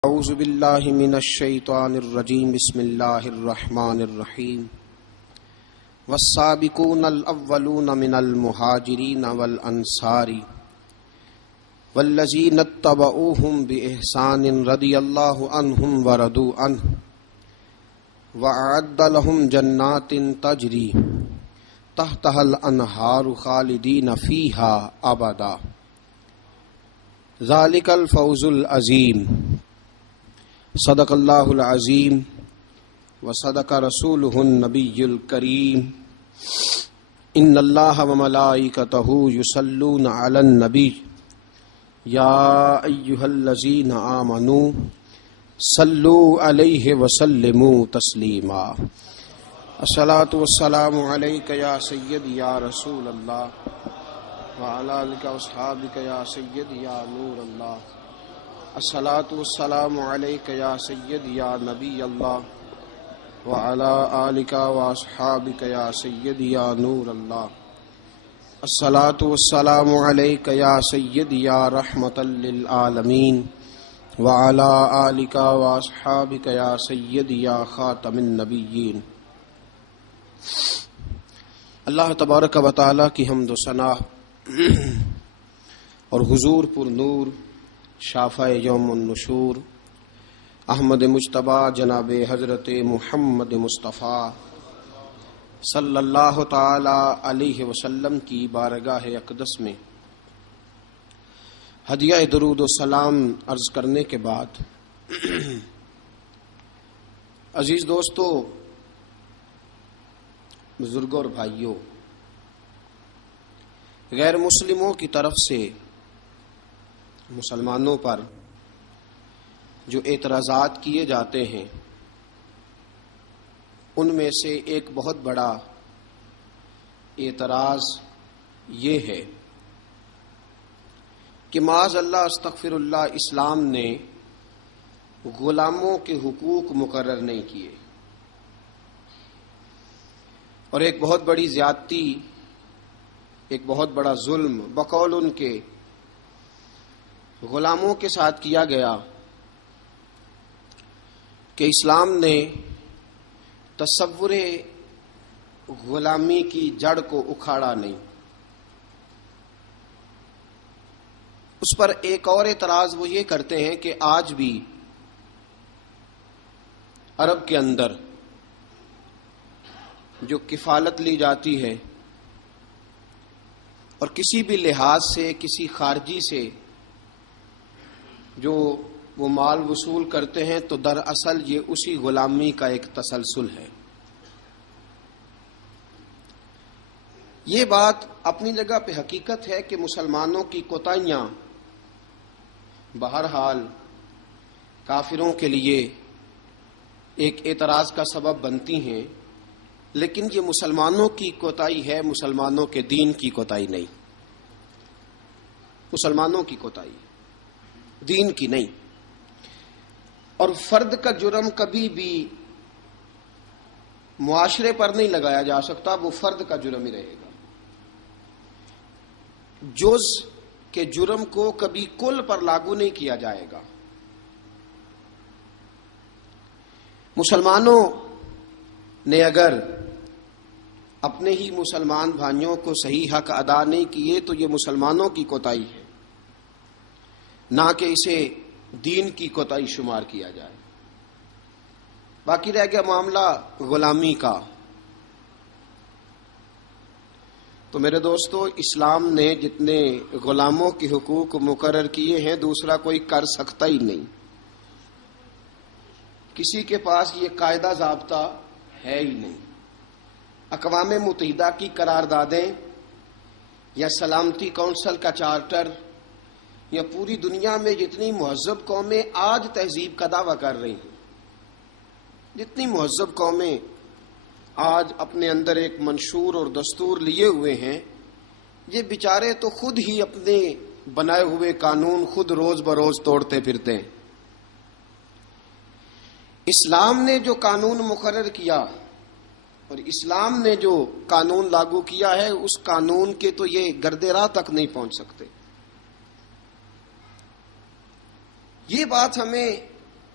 اعوذ باللہ من الشیطان الرجیم بسم اللہ الرحمن الرحیم والسابقون الاولون من المہاجرین والانصار والذین اتبعوہم بإحسان رضی اللہ عنہم ورضوا عنہ وأعد لهم جنات تجری تحتها الانہار خالدین فیہا ابدا ذالک الفوز العظیم۔ صدق اللہ العظیم وصدق رسولہ النبی الکریم۔ ان اللہ وملائکتہ یصلون علی النبی یا ایہا الذین آمنوا صلوا علیہ وسلموا تسلیما۔ الصلاۃ والسلام علیک یا سیدی یا رسول اللہ وعلی آلک واصحابک یا سیدی یا نور اللہ۔ الصلاۃ والسلام علیک یا سیدی یا نبی اللہ وعلی آلک واصحابک یا سیدی یا نور اللہ۔ الصلاۃ والسلام علیک یا سیدی یا رحمۃ للعالمین وعلی آلک واصحابک یا سیدی یا خاتم النبیین۔ اللہ تبارک و تعالی کی حمد و ثنا اور حضور پر نور شافع یوم النشور احمد مجتبی جناب حضرت محمد مصطفیٰ صلی اللہ تعالی علیہ وسلم کی بارگاہ اقدس میں ہدیہ درود و سلام عرض کرنے کے بعد، عزیز دوستو، بزرگوں اور بھائیوں، غیر مسلموں کی طرف سے مسلمانوں پر جو اعتراضات کیے جاتے ہیں ان میں سے ایک بہت بڑا اعتراض یہ ہے کہ معاذ اللہ استغفر اللہ، اسلام نے غلاموں کے حقوق مقرر نہیں کیے، اور ایک بہت بڑی زیادتی، ایک بہت بڑا ظلم بقول ان کے غلاموں کے ساتھ کیا گیا کہ اسلام نے تصور غلامی کی جڑ کو اکھاڑا نہیں۔ اس پر ایک اور اعتراض وہ یہ کرتے ہیں کہ آج بھی عرب کے اندر جو کفالت لی جاتی ہے اور کسی بھی لحاظ سے کسی خارجی سے جو وہ مال وصول کرتے ہیں تو دراصل یہ اسی غلامی کا ایک تسلسل ہے۔ یہ بات اپنی جگہ پہ حقیقت ہے کہ مسلمانوں کی کوتاہیاں بہرحال کافروں کے لیے ایک اعتراض کا سبب بنتی ہیں، لیکن یہ مسلمانوں کی کوتاہی ہے، مسلمانوں کے دین کی کوتاہی نہیں، مسلمانوں کی کوتاہی، دین کی نہیں۔ اور فرد کا جرم کبھی بھی معاشرے پر نہیں لگایا جا سکتا، وہ فرد کا جرم ہی رہے گا۔ جز کے جرم کو کبھی کل پر لاگو نہیں کیا جائے گا۔ مسلمانوں نے اگر اپنے ہی مسلمان بھائیوں کو صحیح حق ادا نہیں کیے تو یہ مسلمانوں کی کوتاہی ہے، نہ کہ اسے دین کی کوتاہی شمار کیا جائے۔ باقی رہ گیا معاملہ غلامی کا، تو میرے دوستو، اسلام نے جتنے غلاموں کے حقوق مقرر کیے ہیں دوسرا کوئی کر سکتا ہی نہیں۔ کسی کے پاس یہ قاعدہ ضابطہ ہے ہی نہیں۔ اقوام متحدہ کی قراردادیں یا سلامتی کونسل کا چارٹر یا پوری دنیا میں جتنی مہذب قومیں آج تہذیب کا دعویٰ کر رہی ہیں، جتنی مہذب قومیں آج اپنے اندر ایک منشور اور دستور لیے ہوئے ہیں، یہ بیچارے تو خود ہی اپنے بنائے ہوئے قانون خود روز بروز توڑتے پھرتے ہیں۔ اسلام نے جو قانون مقرر کیا اور اسلام نے جو قانون لاگو کیا ہے، اس قانون کے تو یہ گرد راہ تک نہیں پہنچ سکتے۔ یہ بات ہمیں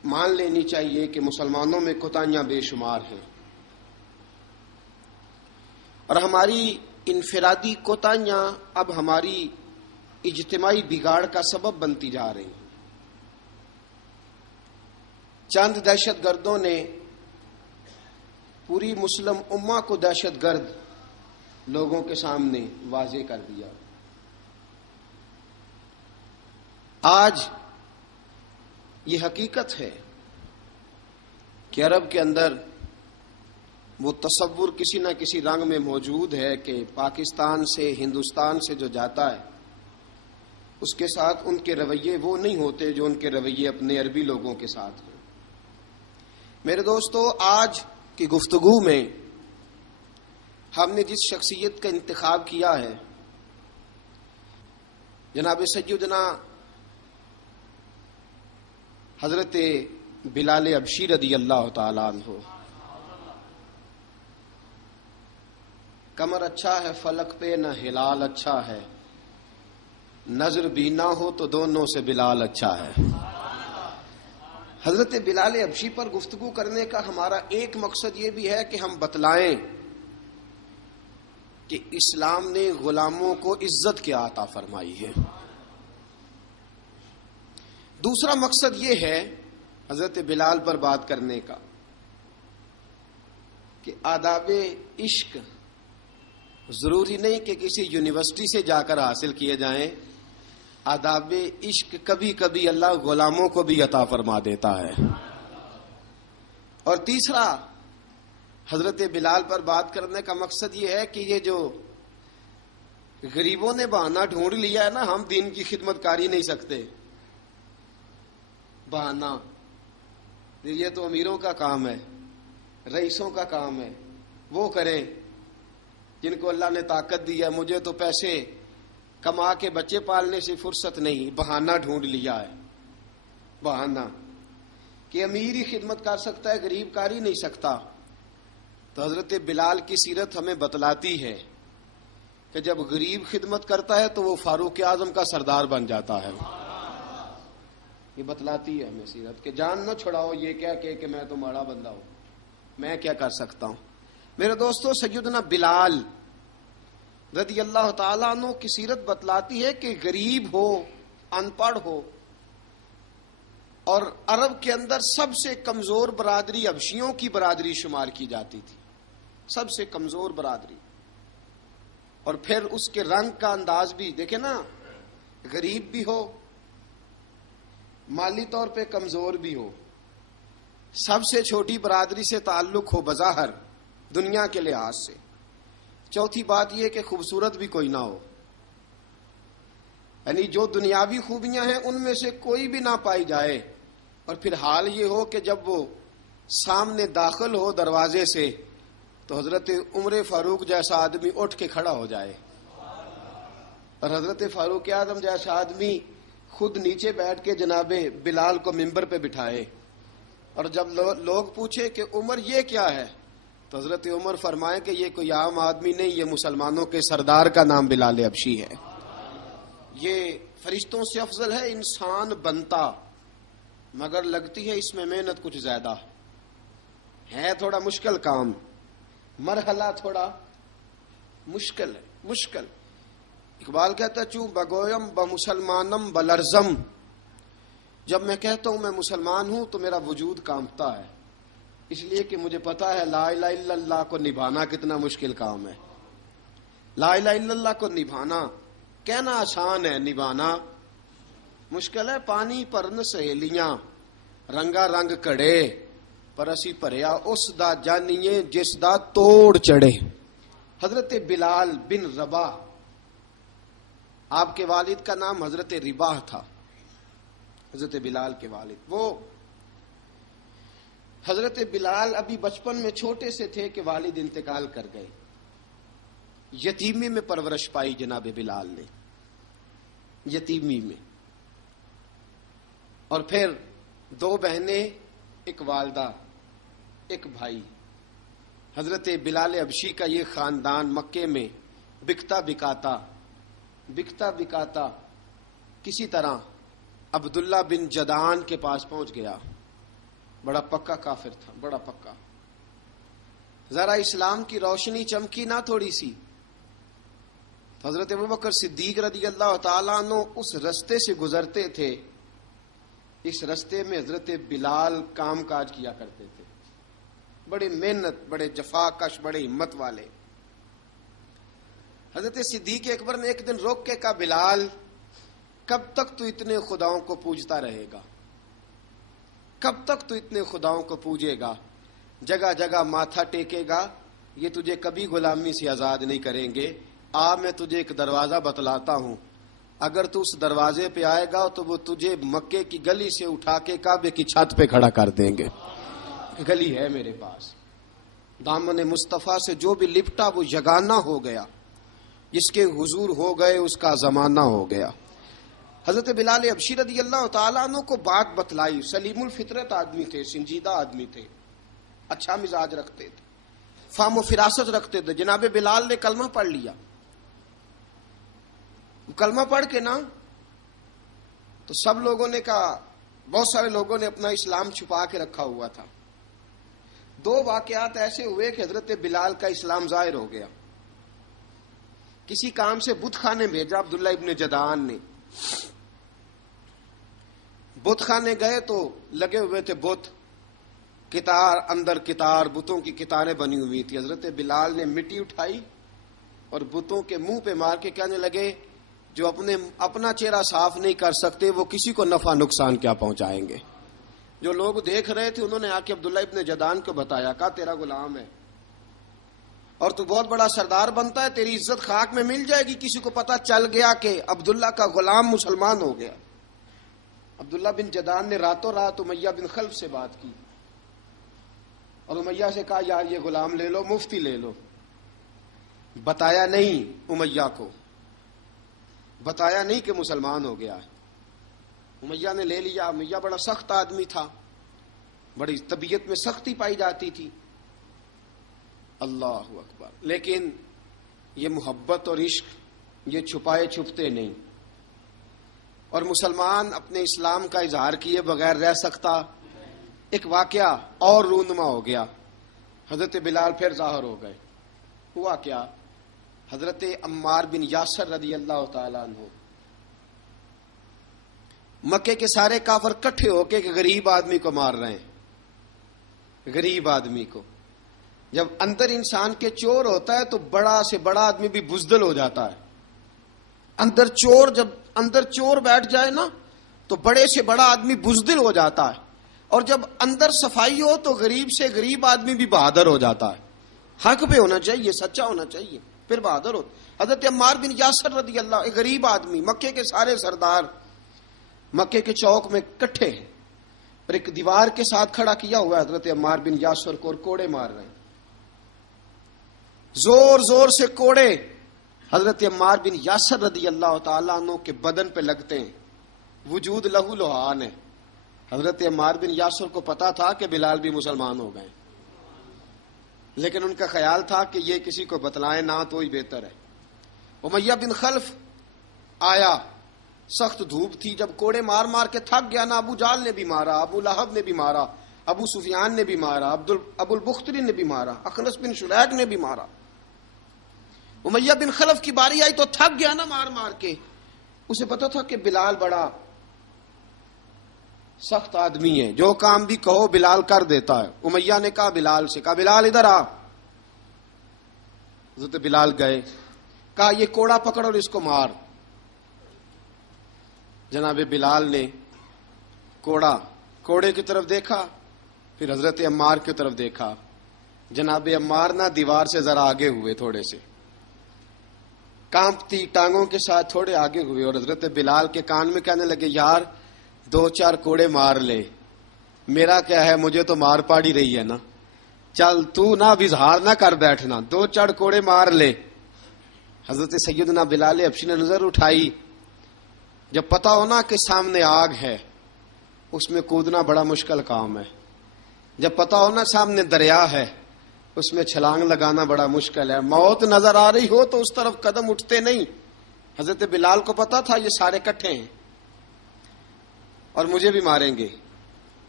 مان لینی چاہیے کہ مسلمانوں میں کوتاہیاں بے شمار ہیں، اور ہماری انفرادی کوتاہیاں اب ہماری اجتماعی بگاڑ کا سبب بنتی جا رہی ہیں۔ چند دہشت گردوں نے پوری مسلم امہ کو دہشت گرد لوگوں کے سامنے واضح کر دیا۔ آج یہ حقیقت ہے کہ عرب کے اندر وہ تصور کسی نہ کسی رنگ میں موجود ہے کہ پاکستان سے، ہندوستان سے جو جاتا ہے اس کے ساتھ ان کے رویے وہ نہیں ہوتے جو ان کے رویے اپنے عربی لوگوں کے ساتھ ہیں۔ میرے دوستو، آج کی گفتگو میں ہم نے جس شخصیت کا انتخاب کیا ہے، جناب سیدنا حضرت بلال حبشی رضی اللہ تعالیٰ عنہ۔ کمر اچھا ہے فلک پہ، نہ ہلال اچھا ہے، نظر بھی نہ ہو تو دونوں سے بلال اچھا ہے۔ حضرت بلال حبشی پر گفتگو کرنے کا ہمارا ایک مقصد یہ بھی ہے کہ ہم بتلائیں کہ اسلام نے غلاموں کو عزت کیا عطا فرمائی ہے۔ دوسرا مقصد یہ ہے حضرت بلال پر بات کرنے کا کہ آداب عشق ضروری نہیں کہ کسی یونیورسٹی سے جا کر حاصل کیے جائیں، آداب عشق کبھی کبھی اللہ غلاموں کو بھی عطا فرما دیتا ہے۔ اور تیسرا حضرت بلال پر بات کرنے کا مقصد یہ ہے کہ یہ جو غریبوں نے بہانہ ڈھونڈ لیا ہے نا، ہم دین کی خدمت کر ہی نہیں سکتے، بہانہ یہ تو امیروں کا کام ہے، رئیسوں کا کام ہے، وہ کریں جن کو اللہ نے طاقت دی ہے۔ مجھے تو پیسے کما کے بچے پالنے سے فرصت نہیں، بہانہ ڈھونڈ لیا ہے، بہانہ کہ امیر ہی خدمت کر سکتا ہے، غریب کر ہی نہیں سکتا۔ تو حضرت بلال کی سیرت ہمیں بتلاتی ہے کہ جب غریب خدمت کرتا ہے تو وہ فاروق اعظم کا سردار بن جاتا ہے۔ یہ بتلاتی ہے ہمیں سیرت کہ جان نہ چھڑاؤ یہ کیا کہ میں تو ماڑا بندہ ہوں، میں کیا کر سکتا ہوں۔ میرے دوستو، سیدنا بلال رضی اللہ تعالیٰ عنہ کی سیرت بتلاتی ہے کہ غریب ہو، ان پڑھ ہو، اور عرب کے اندر سب سے کمزور برادری حبشیوں کی برادری شمار کی جاتی تھی، سب سے کمزور برادری۔ اور پھر اس کے رنگ کا انداز بھی دیکھیں نا، غریب بھی ہو، مالی طور پہ کمزور بھی ہو، سب سے چھوٹی برادری سے تعلق ہو بظاہر دنیا کے لحاظ سے، چوتھی بات یہ کہ خوبصورت بھی کوئی نہ ہو، یعنی جو دنیاوی خوبیاں ہیں ان میں سے کوئی بھی نہ پائی جائے، اور پھر حال یہ ہو کہ جب وہ سامنے داخل ہو دروازے سے تو حضرت عمر فاروق جیسا آدمی اٹھ کے کھڑا ہو جائے، اور حضرت فاروق اعظم جیسا آدمی خود نیچے بیٹھ کے جناب بلال کو منبر پہ بٹھائے، اور جب لوگ پوچھے کہ عمر یہ کیا ہے تو حضرت عمر فرمائے کہ یہ کوئی عام آدمی نہیں، یہ مسلمانوں کے سردار کا نام بلال حبشی ہے، یہ فرشتوں سے افضل ہے انسان بنتا، مگر لگتی ہے اس میں محنت کچھ زیادہ ہے، تھوڑا مشکل کام، مرحلہ تھوڑا مشکل ہے، مشکل۔ اقبال کہتا ہے چوں بگویم بمسلمانم بلرزم، جب میں کہتا ہوں میں مسلمان ہوں تو میرا وجود کانپتا ہے، اس لیے کہ مجھے پتا ہے لا الہ الا اللہ کو نبھانا کتنا مشکل کام ہے۔ لا الہ الا اللہ کو نبھانا، کہنا آسان ہے، نبھانا مشکل ہے۔ پانی پرن سہیلیاں رنگا رنگ کڑے، پر اسی پریا اس دا جانیے جس دا توڑ چڑھے۔ حضرت بلال بن رباح، آپ کے والد کا نام حضرت رباح تھا، حضرت بلال کے والد۔ وہ حضرت بلال ابھی بچپن میں چھوٹے سے تھے کہ والد انتقال کر گئے، یتیمی میں پرورش پائی جناب بلال نے، یتیمی میں، اور پھر دو بہنیں، ایک والدہ، ایک بھائی۔ حضرت بلال حبشی کا یہ خاندان مکے میں بکتا بکاتا کسی طرح عبداللہ بن جدعان کے پاس پہنچ گیا۔ بڑا پکا کافر تھا، بڑا پکا. ذرا اسلام کی روشنی چمکی نہ تھوڑی سی، حضرت ابوبکر صدیق رضی اللہ تعالیٰ عنہ اس رستے سے گزرتے تھے. اس رستے میں حضرت بلال کام کاج کیا کرتے تھے، بڑے محنت، بڑے جفا کش، بڑے ہمت والے. حضرت صدیق اکبر نے ایک دن روک کے کہا، بلال کب تک تو اتنے خداؤں کو پوجتا رہے گا؟ کب تک تو اتنے خداؤں کو پوجے گا، جگہ جگہ ماتھا ٹیکے گا؟ یہ تجھے کبھی غلامی سے آزاد نہیں کریں گے. میں تجھے ایک دروازہ بتلاتا ہوں، اگر تو اس دروازے پہ آئے گا تو وہ تجھے مکے کی گلی سے اٹھا کے کعبے کی چھت پہ کھڑا کر دیں گے. گلی ہے میرے پاس. دامن مصطفیٰ سے جو بھی لپٹا وہ یگانہ ہو گیا، جس کے حضور ہو گئے اس کا زمانہ ہو گیا. حضرت بلال حبشی رضی اللہ تعالیٰ عنہ کو بات بتلائی. سلیم الفطرت آدمی تھے، سنجیدہ آدمی تھے، اچھا مزاج رکھتے تھے، فہم و فراست رکھتے تھے. جناب بلال نے کلمہ پڑھ لیا. کلمہ پڑھ کے نا تو سب لوگوں نے کہا، بہت سارے لوگوں نے اپنا اسلام چھپا کے رکھا ہوا تھا. 2 واقعات ایسے ہوئے کہ حضرت بلال کا اسلام ظاہر ہو گیا. کسی کام سے بت خانے بھیجا عبداللہ ابن جدعان نے. بت خانے گئے تو لگے ہوئے تھے بت، کتار اندر کتار، بتوں کی کتاریں بنی ہوئی تھی. حضرت بلال نے مٹی اٹھائی اور بتوں کے منہ پہ مار کے کہنے لگے، جو اپنا چہرہ صاف نہیں کر سکتے وہ کسی کو نفع نقصان کیا پہنچائیں گے. جو لوگ دیکھ رہے تھے انہوں نے آ کے عبداللہ ابن جدعان کو بتایا، کہا تیرا غلام ہے اور تو بہت بڑا سردار بنتا ہے، تیری عزت خاک میں مل جائے گی. کسی کو پتا چل گیا کہ عبداللہ کا غلام مسلمان ہو گیا. عبداللہ بن جدعان نے راتوں رات امیہ بن خلف سے بات کی اور امیہ سے کہا، یار یہ غلام لے لو، مفتی لے لو. بتایا نہیں امیہ کو، بتایا نہیں کہ مسلمان ہو گیا. امیہ نے لے لیا. امیہ بڑا سخت آدمی تھا، بڑی طبیعت میں سختی پائی جاتی تھی. اللہ اکبر. لیکن یہ محبت اور عشق یہ چھپائے چھپتے نہیں، اور مسلمان اپنے اسلام کا اظہار کیے بغیر رہ سکتا. ایک واقعہ اور رونما ہو گیا. حضرت بلال پھر ظاہر ہو گئے. ہوا کیا؟ حضرت عمار بن یاسر رضی اللہ تعالیٰ عنہ، مکے کے سارے کافر کٹھے ہو کے غریب آدمی کو مار رہے ہیں. غریب آدمی کو جب اندر انسان کے چور ہوتا ہے تو بڑا سے بڑا آدمی بھی بزدل ہو جاتا ہے. جب اندر چور بیٹھ جائے نا تو بڑے سے بڑا آدمی بزدل ہو جاتا ہے، اور جب اندر صفائی ہو تو غریب سے غریب آدمی بھی بہادر ہو جاتا ہے. حق پہ ہونا چاہیے، سچا ہونا چاہیے، پھر بہادر ہو. حضرت عمار بن یاسر رضی اللہ، ایک غریب آدمی، مکے کے سارے سردار مکے کے چوک میں کٹھے ہیں اور ایک دیوار کے ساتھ کھڑا کیا ہوا ہے حضرت عمار بن یاسر کو، اور کوڑے مار رہے ہیں. زور زور سے کوڑے حضرت عمار بن یاسر رضی اللہ تعالیٰ عنہ کے بدن پہ لگتے ہیں. وجود لہو لہان ہے. حضرت عمار بن یاسر کو پتا تھا کہ بلال بھی مسلمان ہو گئے، لیکن ان کا خیال تھا کہ یہ کسی کو بتلائیں نہ تو ہی بہتر ہے. امیہ بن خلف آیا. سخت دھوپ تھی. جب کوڑے مار مار کے تھک گیا نا، ابو جال نے بھی مارا، ابو لہب نے بھی مارا، ابو سفیان نے بھی مارا، ابو البختری نے بھی مارا، اخنس بن شلیک نے بھی مارا. امیہ بن خلف کی باری آئی تو تھک گیا نا مار مار کے. اسے پتا تھا کہ بلال بڑا سخت آدمی ہے، جو کام بھی کہو بلال کر دیتا ہے. امیہ نے کہا بلال سے، کہا بلال ادھر آ. حضرت بلال گئے. کہا یہ کوڑا پکڑ اور اس کو مار. جناب بلال نے کوڑے کی طرف دیکھا، پھر حضرت عمار کی طرف دیکھا. جناب عمار نہ دیوار سے ذرا آگے ہوئے، تھوڑے سے کانپتی ٹانگوں کے ساتھ تھوڑے آگے ہوئے، اور حضرت بلال کے کان میں کہنے لگے، یار 2-4 کوڑے مار لے، میرا کیا ہے، مجھے تو مار پاڑ ہی رہی ہے نا، چل تو نہ اظہار نہ کر بیٹھنا، 2-4 کوڑے مار لے. حضرت سیدنا بلال حبشی نے نظر اٹھائی. جب پتا ہونا کہ سامنے آگ ہے اس میں کودنا بڑا مشکل کام ہے. جب پتا ہونا سامنے دریا ہے اس میں چھلانگ لگانا بڑا مشکل ہے. موت نظر آ رہی ہو تو اس طرف قدم اٹھتے نہیں. حضرت بلال کو پتا تھا یہ سارے کٹھے ہیں اور مجھے بھی ماریں گے.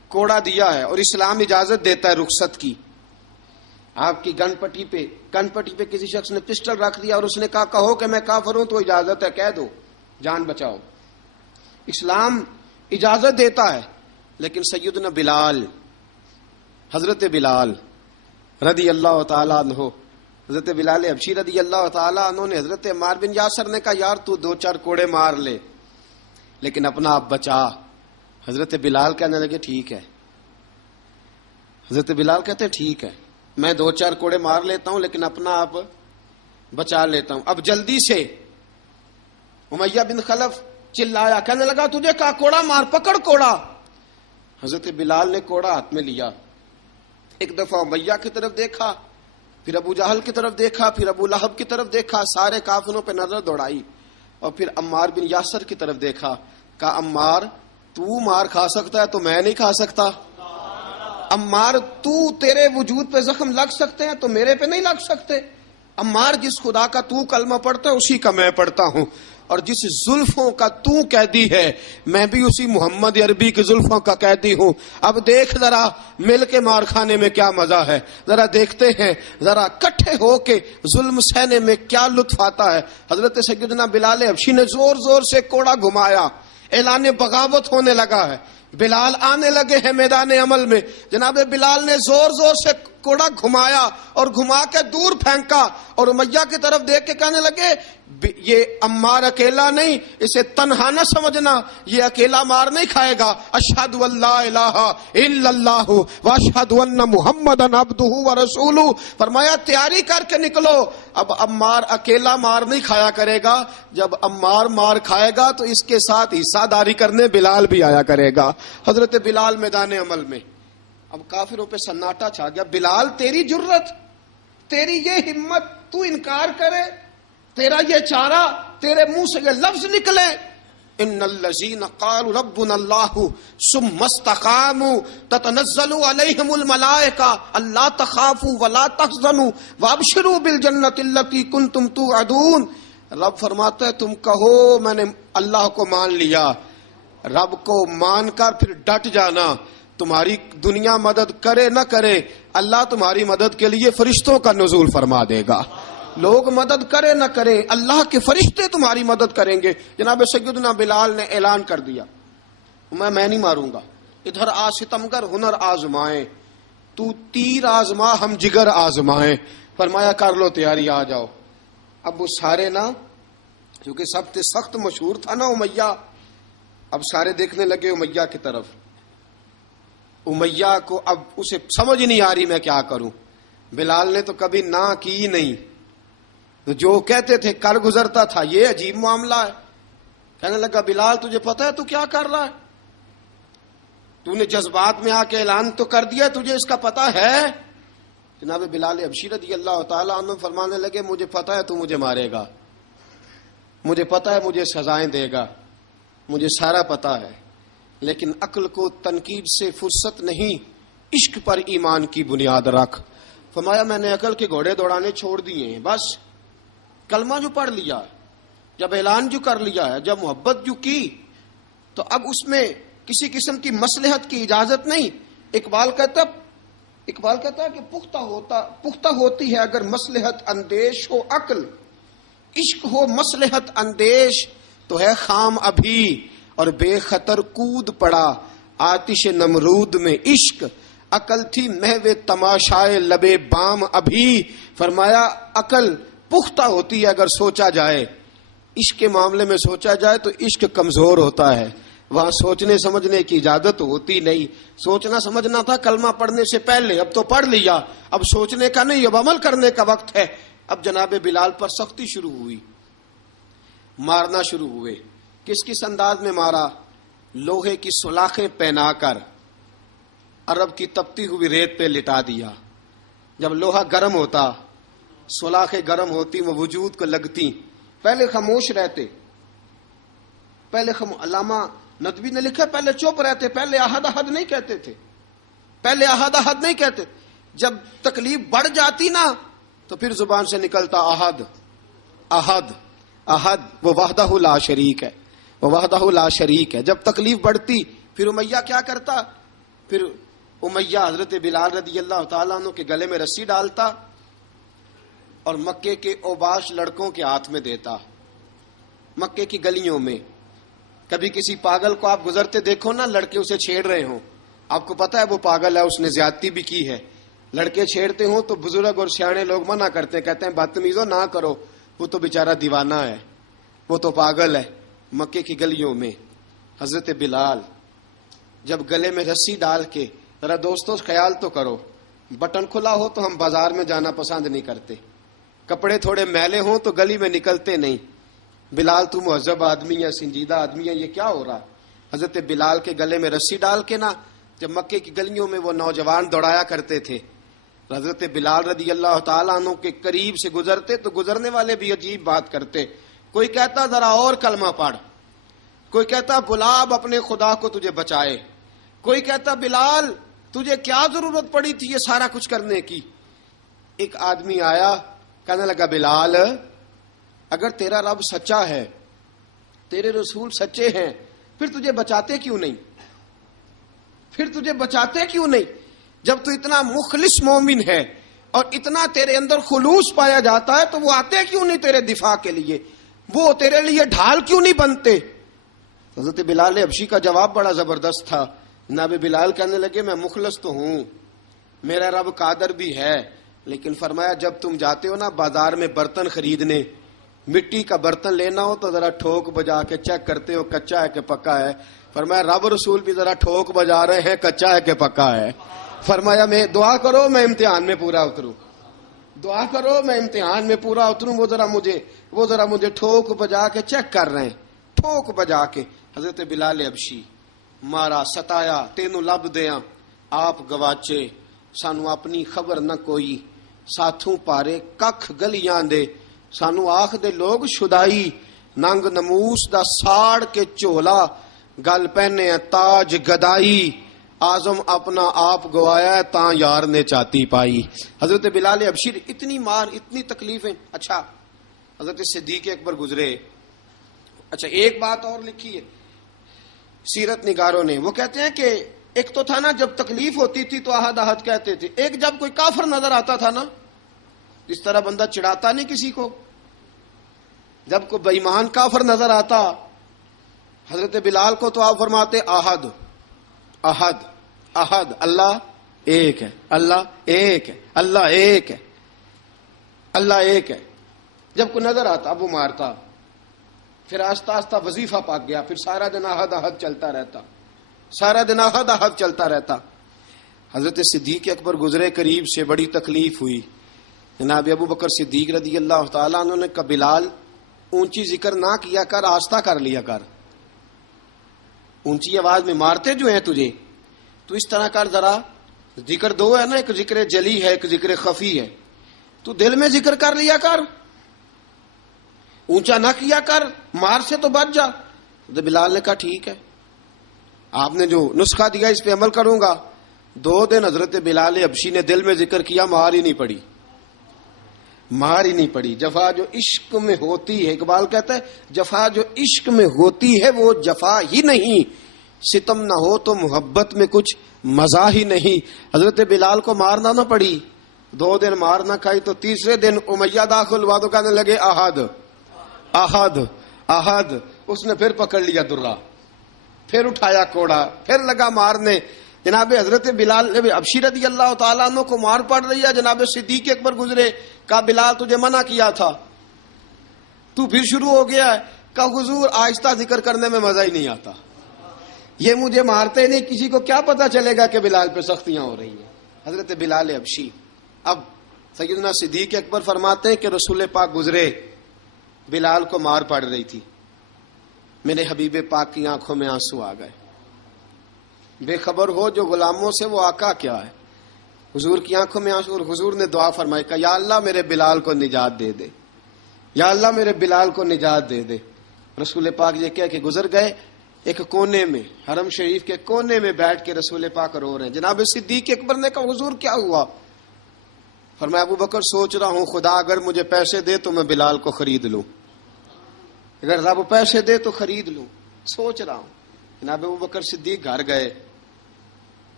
کوڑا دیا ہے اور اسلام اجازت دیتا ہے رخصت کی. آپ کی گن پٹی پہ کسی شخص نے پسٹل رکھ دیا اور اس نے کہا کہو کہ میں کافر ہوں تو اجازت ہے, کہہ دو, جان بچاؤ. اسلام اجازت دیتا ہے. لیکن سیدنا بلال, حضرت بلال رضی اللہ تعالیٰ عنہ, حضرت بلال حبشی رضی اللہ تعالیٰ عنہ نے حضرت عمار بن یاسر نے کہا یار تو 2-4 کوڑے مار لے لیکن اپنا آپ بچا. حضرت بلال کہنے لگے ٹھیک ہے. حضرت بلال کہتے ٹھیک ہے, میں 2-4 کوڑے مار لیتا ہوں لیکن اپنا آپ بچا لیتا ہوں. اب جلدی سے امیہ بن خلف چلایا, کہنے لگا تجھے کہا کوڑا مار, پکڑ کوڑا. حضرت بلال نے کوڑا ہاتھ میں لیا, ایک دفعہ امیہ کی طرف دیکھا, پھر ابو جہل کی طرف دیکھا, پھر ابو لہب کی طرف دیکھا, سارے کافروں پہ نظر دوڑائی اور پھر عمار بن یاسر کی طرف دیکھا. کہا عمار تو مار کھا سکتا ہے تو میں نہیں کھا سکتا. عمار تیرے وجود پہ زخم لگ سکتے ہیں تو میرے پہ نہیں لگ سکتے. عمار جس خدا کا تو کلمہ پڑھتا ہے اسی کا میں پڑھتا ہوں, اور جس زلفوں کا تو قیدی ہے میں بھی اسی محمد عربی کی زلفوں کا قیدی ہوں. اب دیکھ ذرا مل کے مار کھانے میں کیا مزہ ہے, ذرا دیکھتے ہیں ذرا کٹھے ہو کے ظلم سہنے میں کیا لطف آتا ہے. حضرت سیدنا بلال حبشی نے زور زور سے کوڑا گھمایا, اعلان بغاوت ہونے لگا ہے. بلال آنے لگے ہیں میدان عمل میں. جناب بلال نے زور زور سے کوڑا گھمایا اور گھما کے دور پھینکا اور امیہ کی طرف دیکھ کے کہنے لگے یہ عمار اکیلا نہیں, اسے تنہا نہ سمجھنا, یہ اکیلا مار نہیں کھائے گا. اشہد ان لا الہ الا اللہ واشہد ان محمدن عبدہ ورسولہ. فرمایا تیاری کر کے نکلو, اب عمار اکیلا مار نہیں کھایا کرے گا, جب عمار مار کھائے گا تو اس کے ساتھ حصہ داری کرنے بلال بھی آیا کرے گا. حضرت بلال میدان عمل میں. اب کافروں پہ سناٹا چھا گیا. بلال تیری جرت, تیری یہ ہمت, تو انکار کرے, تیرا یہ چارہ, تیرے منہ سے یہ لفظ نکلے ان الذین قالوا ربنا اللہ ثم استقاموا تتنزل علیہم الملائکہ الا تخافوا ولا تحزنوا وابشروا بالجنۃ التی کنتم توعدون. رب فرماتا ہے تم کہو میں نے اللہ کو مان لیا, رب کو مان کر پھر ڈٹ جانا. تمہاری دنیا مدد کرے نہ کرے, اللہ تمہاری مدد کے لیے فرشتوں کا نزول فرما دے گا. لوگ مدد کرے نہ کرے, اللہ کے فرشتے تمہاری مدد کریں گے. جناب سیدنا بلال نے اعلان کر دیا میں نہیں ماروں گا. ادھر آ ستمگر ہنر آزمائیں, تو تیر آزما ہم جگر آزمائیں. فرمایا کر لو تیاری, آ جاؤ. اب وہ سارے نا, کیونکہ سب سے سخت مشہور تھا نا امیہ, اب سارے دیکھنے لگے امیہ کی طرف. امیہ کو اب اسے سمجھ نہیں آ رہی میں کیا کروں. بلال نے تو کبھی نہ کی نہیں, تو جو کہتے تھے کر گزرتا تھا. یہ عجیب معاملہ ہے. کہنے لگا بلال تجھے پتا ہے تو کیا کر رہا ہے, تو نے جذبات میں آ کے اعلان تو کر دیا, تجھے اس کا پتا ہے. جناب بلال حبشی رضی اللہ تعالیٰ عنہ فرمانے لگے مجھے پتا ہے تو مجھے مارے گا, مجھے پتا ہے مجھے سزائیں دے گا, مجھے سارا پتا ہے, لیکن عقل کو تنقید سے فرصت نہیں, عشق پر ایمان کی بنیاد رکھ. فرمایا میں نے عقل کے گھوڑے دوڑانے چھوڑ دیے ہیں, بس کلمہ جو پڑھ لیا, جب اعلان جو کر لیا ہے, جب محبت جو کی, تو اب اس میں کسی قسم کی مصلحت کی اجازت نہیں. اقبال کہتا ہے کہ پختہ ہوتی ہے اگر مصلحت اندیش ہو عقل, عشق ہو مصلحت اندیش تو ہے خام ابھی, اور بے خطر کود پڑا آتش نمرود میں عشق, عقل تھی محو تماشائے لبے بام ابھی. فرمایا عقل پختہ ہوتی ہے اگر سوچا جائے, عشق کے معاملے میں سوچا جائے تو عشق کمزور ہوتا ہے, وہاں سوچنے سمجھنے کی اجازت ہوتی نہیں. سوچنا سمجھنا تھا کلمہ پڑھنے سے پہلے, اب تو پڑھ لیا, اب سوچنے کا نہیں, اب عمل کرنے کا وقت ہے. اب جناب بلال پر سختی شروع ہوئی, مارنا شروع ہوئے. کس انداز میں مارا؟ لوہے کی سلاخیں پہنا کر عرب کی تپتی ہوئی ریت پہ لٹا دیا. جب لوہا گرم ہوتا, سلاخیں گرم ہوتی, وہ وجود کو لگتی. پہلے خاموش رہتے, علامہ ندوی نے لکھا پہلے چپ رہتے, پہلے احد احد نہیں کہتے تھے, نہیں کہتے. جب تکلیف بڑھ جاتی نا تو پھر زبان سے نکلتا احد احد احد, وہ وحدہ لا شریک ہے, جب تکلیف بڑھتی پھر امیہ کیا کرتا, پھر امیہ حضرت بلال رضی اللہ تعالیٰ عنہ کے گلے میں رسی ڈالتا اور مکے کے اوباش لڑکوں کے ہاتھ میں دیتا. مکے کی گلیوں میں کبھی کسی پاگل کو آپ گزرتے دیکھو نا، لڑکے اسے چھیڑ رہے ہوں، آپ کو پتا ہے وہ پاگل ہے، اس نے زیادتی بھی کی ہے. لڑکے چھیڑتے ہوں تو بزرگ اور سیانے لوگ منع کرتے ہیں، کہتے ہیں بدتمیزوں نہ کرو، وہ تو بیچارہ دیوانہ ہے، وہ تو پاگل ہے. مکے کی گلیوں میں حضرت بلال جب گلے میں رسی ڈال کے، ذرا دوستوں خیال تو کرو، بٹن کھلا ہو تو ہم بازار میں جانا پسند نہیں کرتے، کپڑے تھوڑے میلے ہوں تو گلی میں نکلتے نہیں. بلال تو مہذب آدمی ہے، سنجیدہ آدمی ہے، یہ کیا ہو رہا؟ حضرت بلال کے گلے میں رسی ڈال کے نا، جب مکے کی گلیوں میں وہ نوجوان دوڑایا کرتے تھے، حضرت بلال رضی اللہ تعالیٰ عنہ کے قریب سے گزرتے تو گزرنے والے بھی عجیب بات کرتے. کوئی کہتا ذرا اور کلمہ پڑھ، کوئی کہتا بلا اب اپنے خدا کو تجھے بچائے، کوئی کہتا بلال تجھے کیا ضرورت پڑی تھی یہ سارا کچھ کرنے کی. ایک آدمی آیا، کہنے لگا بلال اگر تیرا رب سچا ہے، تیرے رسول سچے ہیں، پھر تجھے بچاتے کیوں نہیں؟ پھر تجھے بچاتے کیوں نہیں؟ جب تو اتنا مخلص مومن ہے اور اتنا تیرے اندر خلوص پایا جاتا ہے تو وہ آتے کیوں نہیں تیرے دفاع کے لیے؟ وہ تیرے لیے ڈھال کیوں نہیں بنتے؟ حضرت بلال حبشی کا جواب بڑا زبردست تھا. جناب بلال کہنے لگے میں مخلص تو ہوں، میرا رب قادر بھی ہے، لیکن فرمایا جب تم جاتے ہو نا بازار میں برتن خریدنے، مٹی کا برتن لینا ہو تو ذرا ٹھوک بجا کے چیک کرتے ہو کچا ہے کہ پکا ہے. فرمایا رب رسول بھی ذرا ٹھوک بجا رہے ہیں کچا ہے کہ پکا ہے. فرمایا میں دعا کرو میں امتحان میں پورا اتروں، دعا کرو میں امتحان میں پورا اتروں. وہ ذرا مجھے ٹھوک بجا کے چیک کر رہے ہیں، ٹھوک بجا کے. حضرت بلال حبشی مارا ستایا تینوں لب دیاں آپ گواچے، سانو اپنی خبر نہ کوئی، ساتھوں پارے ککھ گلیاں دے، سانو آخ دے لوگ شدائی، ننگ نموس دا ساڑ کے چولا، گل پہنے تاج گدائی، آزم اپنا آپ گوایا ہے تاں یار نے چاتی پائی. حضرت بلال حبشی اتنی مار، اتنی تکلیفیں. اچھا حضرت صدیق اکبر گزرے. اچھا ایک بات اور لکھی ہے سیرت نگاروں نے، وہ کہتے ہیں کہ ایک تو تھا نا جب تکلیف ہوتی تھی تو احد احد کہتے تھے، ایک جب کوئی کافر نظر آتا تھا نا، اس طرح بندہ چڑھاتا نہیں کسی کو، جب کوئی بے ایمان کافر نظر آتا حضرت بلال کو تو آپ فرماتے احد احد احد، اللہ ایک ہے، اللہ ایک ہے، اللہ ایک ہے، اللہ ایک ہے. جب کوئی نظر آتا اب وہ مارتا. پھر آہستہ آہستہ وظیفہ پاک گیا، پھر سارا دن احد احد چلتا رہتا، سارا دن احد احد چلتا رہتا. حضرت صدیق اکبر گزرے قریب سے، بڑی تکلیف ہوئی. جناب ابو بکر صدیق رضی اللہ تعالیٰ عنہ نے کہا بلال اونچی ذکر نہ کیا کر، آہستہ کر لیا کر، اونچی آواز میں مارتے جو ہیں تجھے تو اس طرح کر، ذرا ذکر دو ہے نا، ایک ذکر جلی ہے ایک ذکر خفی ہے، تو دل میں ذکر کر لیا کر، اونچا نہ کیا کر، مار سے تو بچ جا. تو بلال نے کہا ٹھیک ہے، آپ نے جو نسخہ دیا اس پہ عمل کروں گا. 2 دن حضرت بلال حبشی نے دل میں ذکر کیا، مار ہی نہیں پڑی، مار ہی نہیں پڑی. جفا جو عشق میں ہوتی ہے، اقبال کہتا ہے جفا جو عشق میں ہوتی ہے وہ جفا ہی نہیں، ستم نہ ہو تو محبت میں کچھ مزہ ہی نہیں. حضرت بلال کو مارنا نہ پڑی، 2 دن مار نہ کھائی تو تیسرے دن امیہ داخل ہوا تو کہنے لگے احد احد احد. اس نے پھر پکڑ لیا درہ، پھر اٹھایا کوڑا، پھر لگا مارنے. جناب حضرت بلال حبشی رضی اللہ تعالیٰ عنہ کو مار پڑ رہی ہے. جناب صدیق اکبر گزرے، کہا بلال تجھے منع کیا تھا، تو پھر شروع ہو گیا ہے. کہا حضور آہستہ ذکر کرنے میں مزہ ہی نہیں آتا، یہ مجھے مارتے نہیں، کسی کو کیا پتا چلے گا کہ بلال پہ سختیاں ہو رہی ہیں. حضرت بلال حبشی. اب سیدنا صدیق اکبر فرماتے ہیں کہ رسول پاک گزرے، بلال کو مار پڑ رہی تھی، میرے حبیب پاک کی آنکھوں میں آنسو آ گئے. بے خبر ہو جو غلاموں سے وہ آقا کیا ہے. حضور کی آنکھوں میں آنسو، اور حضور نے دعا فرمائی کہ یا اللہ میرے بلال کو نجات دے دے، یا اللہ میرے بلال کو نجات دے دے. رسول پاک یہ کہہ کہ گزر گئے. ایک کونے میں، حرم شریف کے کونے میں بیٹھ کے رسول پاک رو رہے ہیں. جناب صدیق اکبر نے کہا حضور کیا ہوا؟ فرمایا ابو بکر سوچ رہا ہوں خدا اگر مجھے پیسے دے تو میں بلال کو خرید لوں، اگر رب پیسے دے تو خرید لوں، سوچ رہا ہوں. جناب ابو بکر صدیق گھر گئے،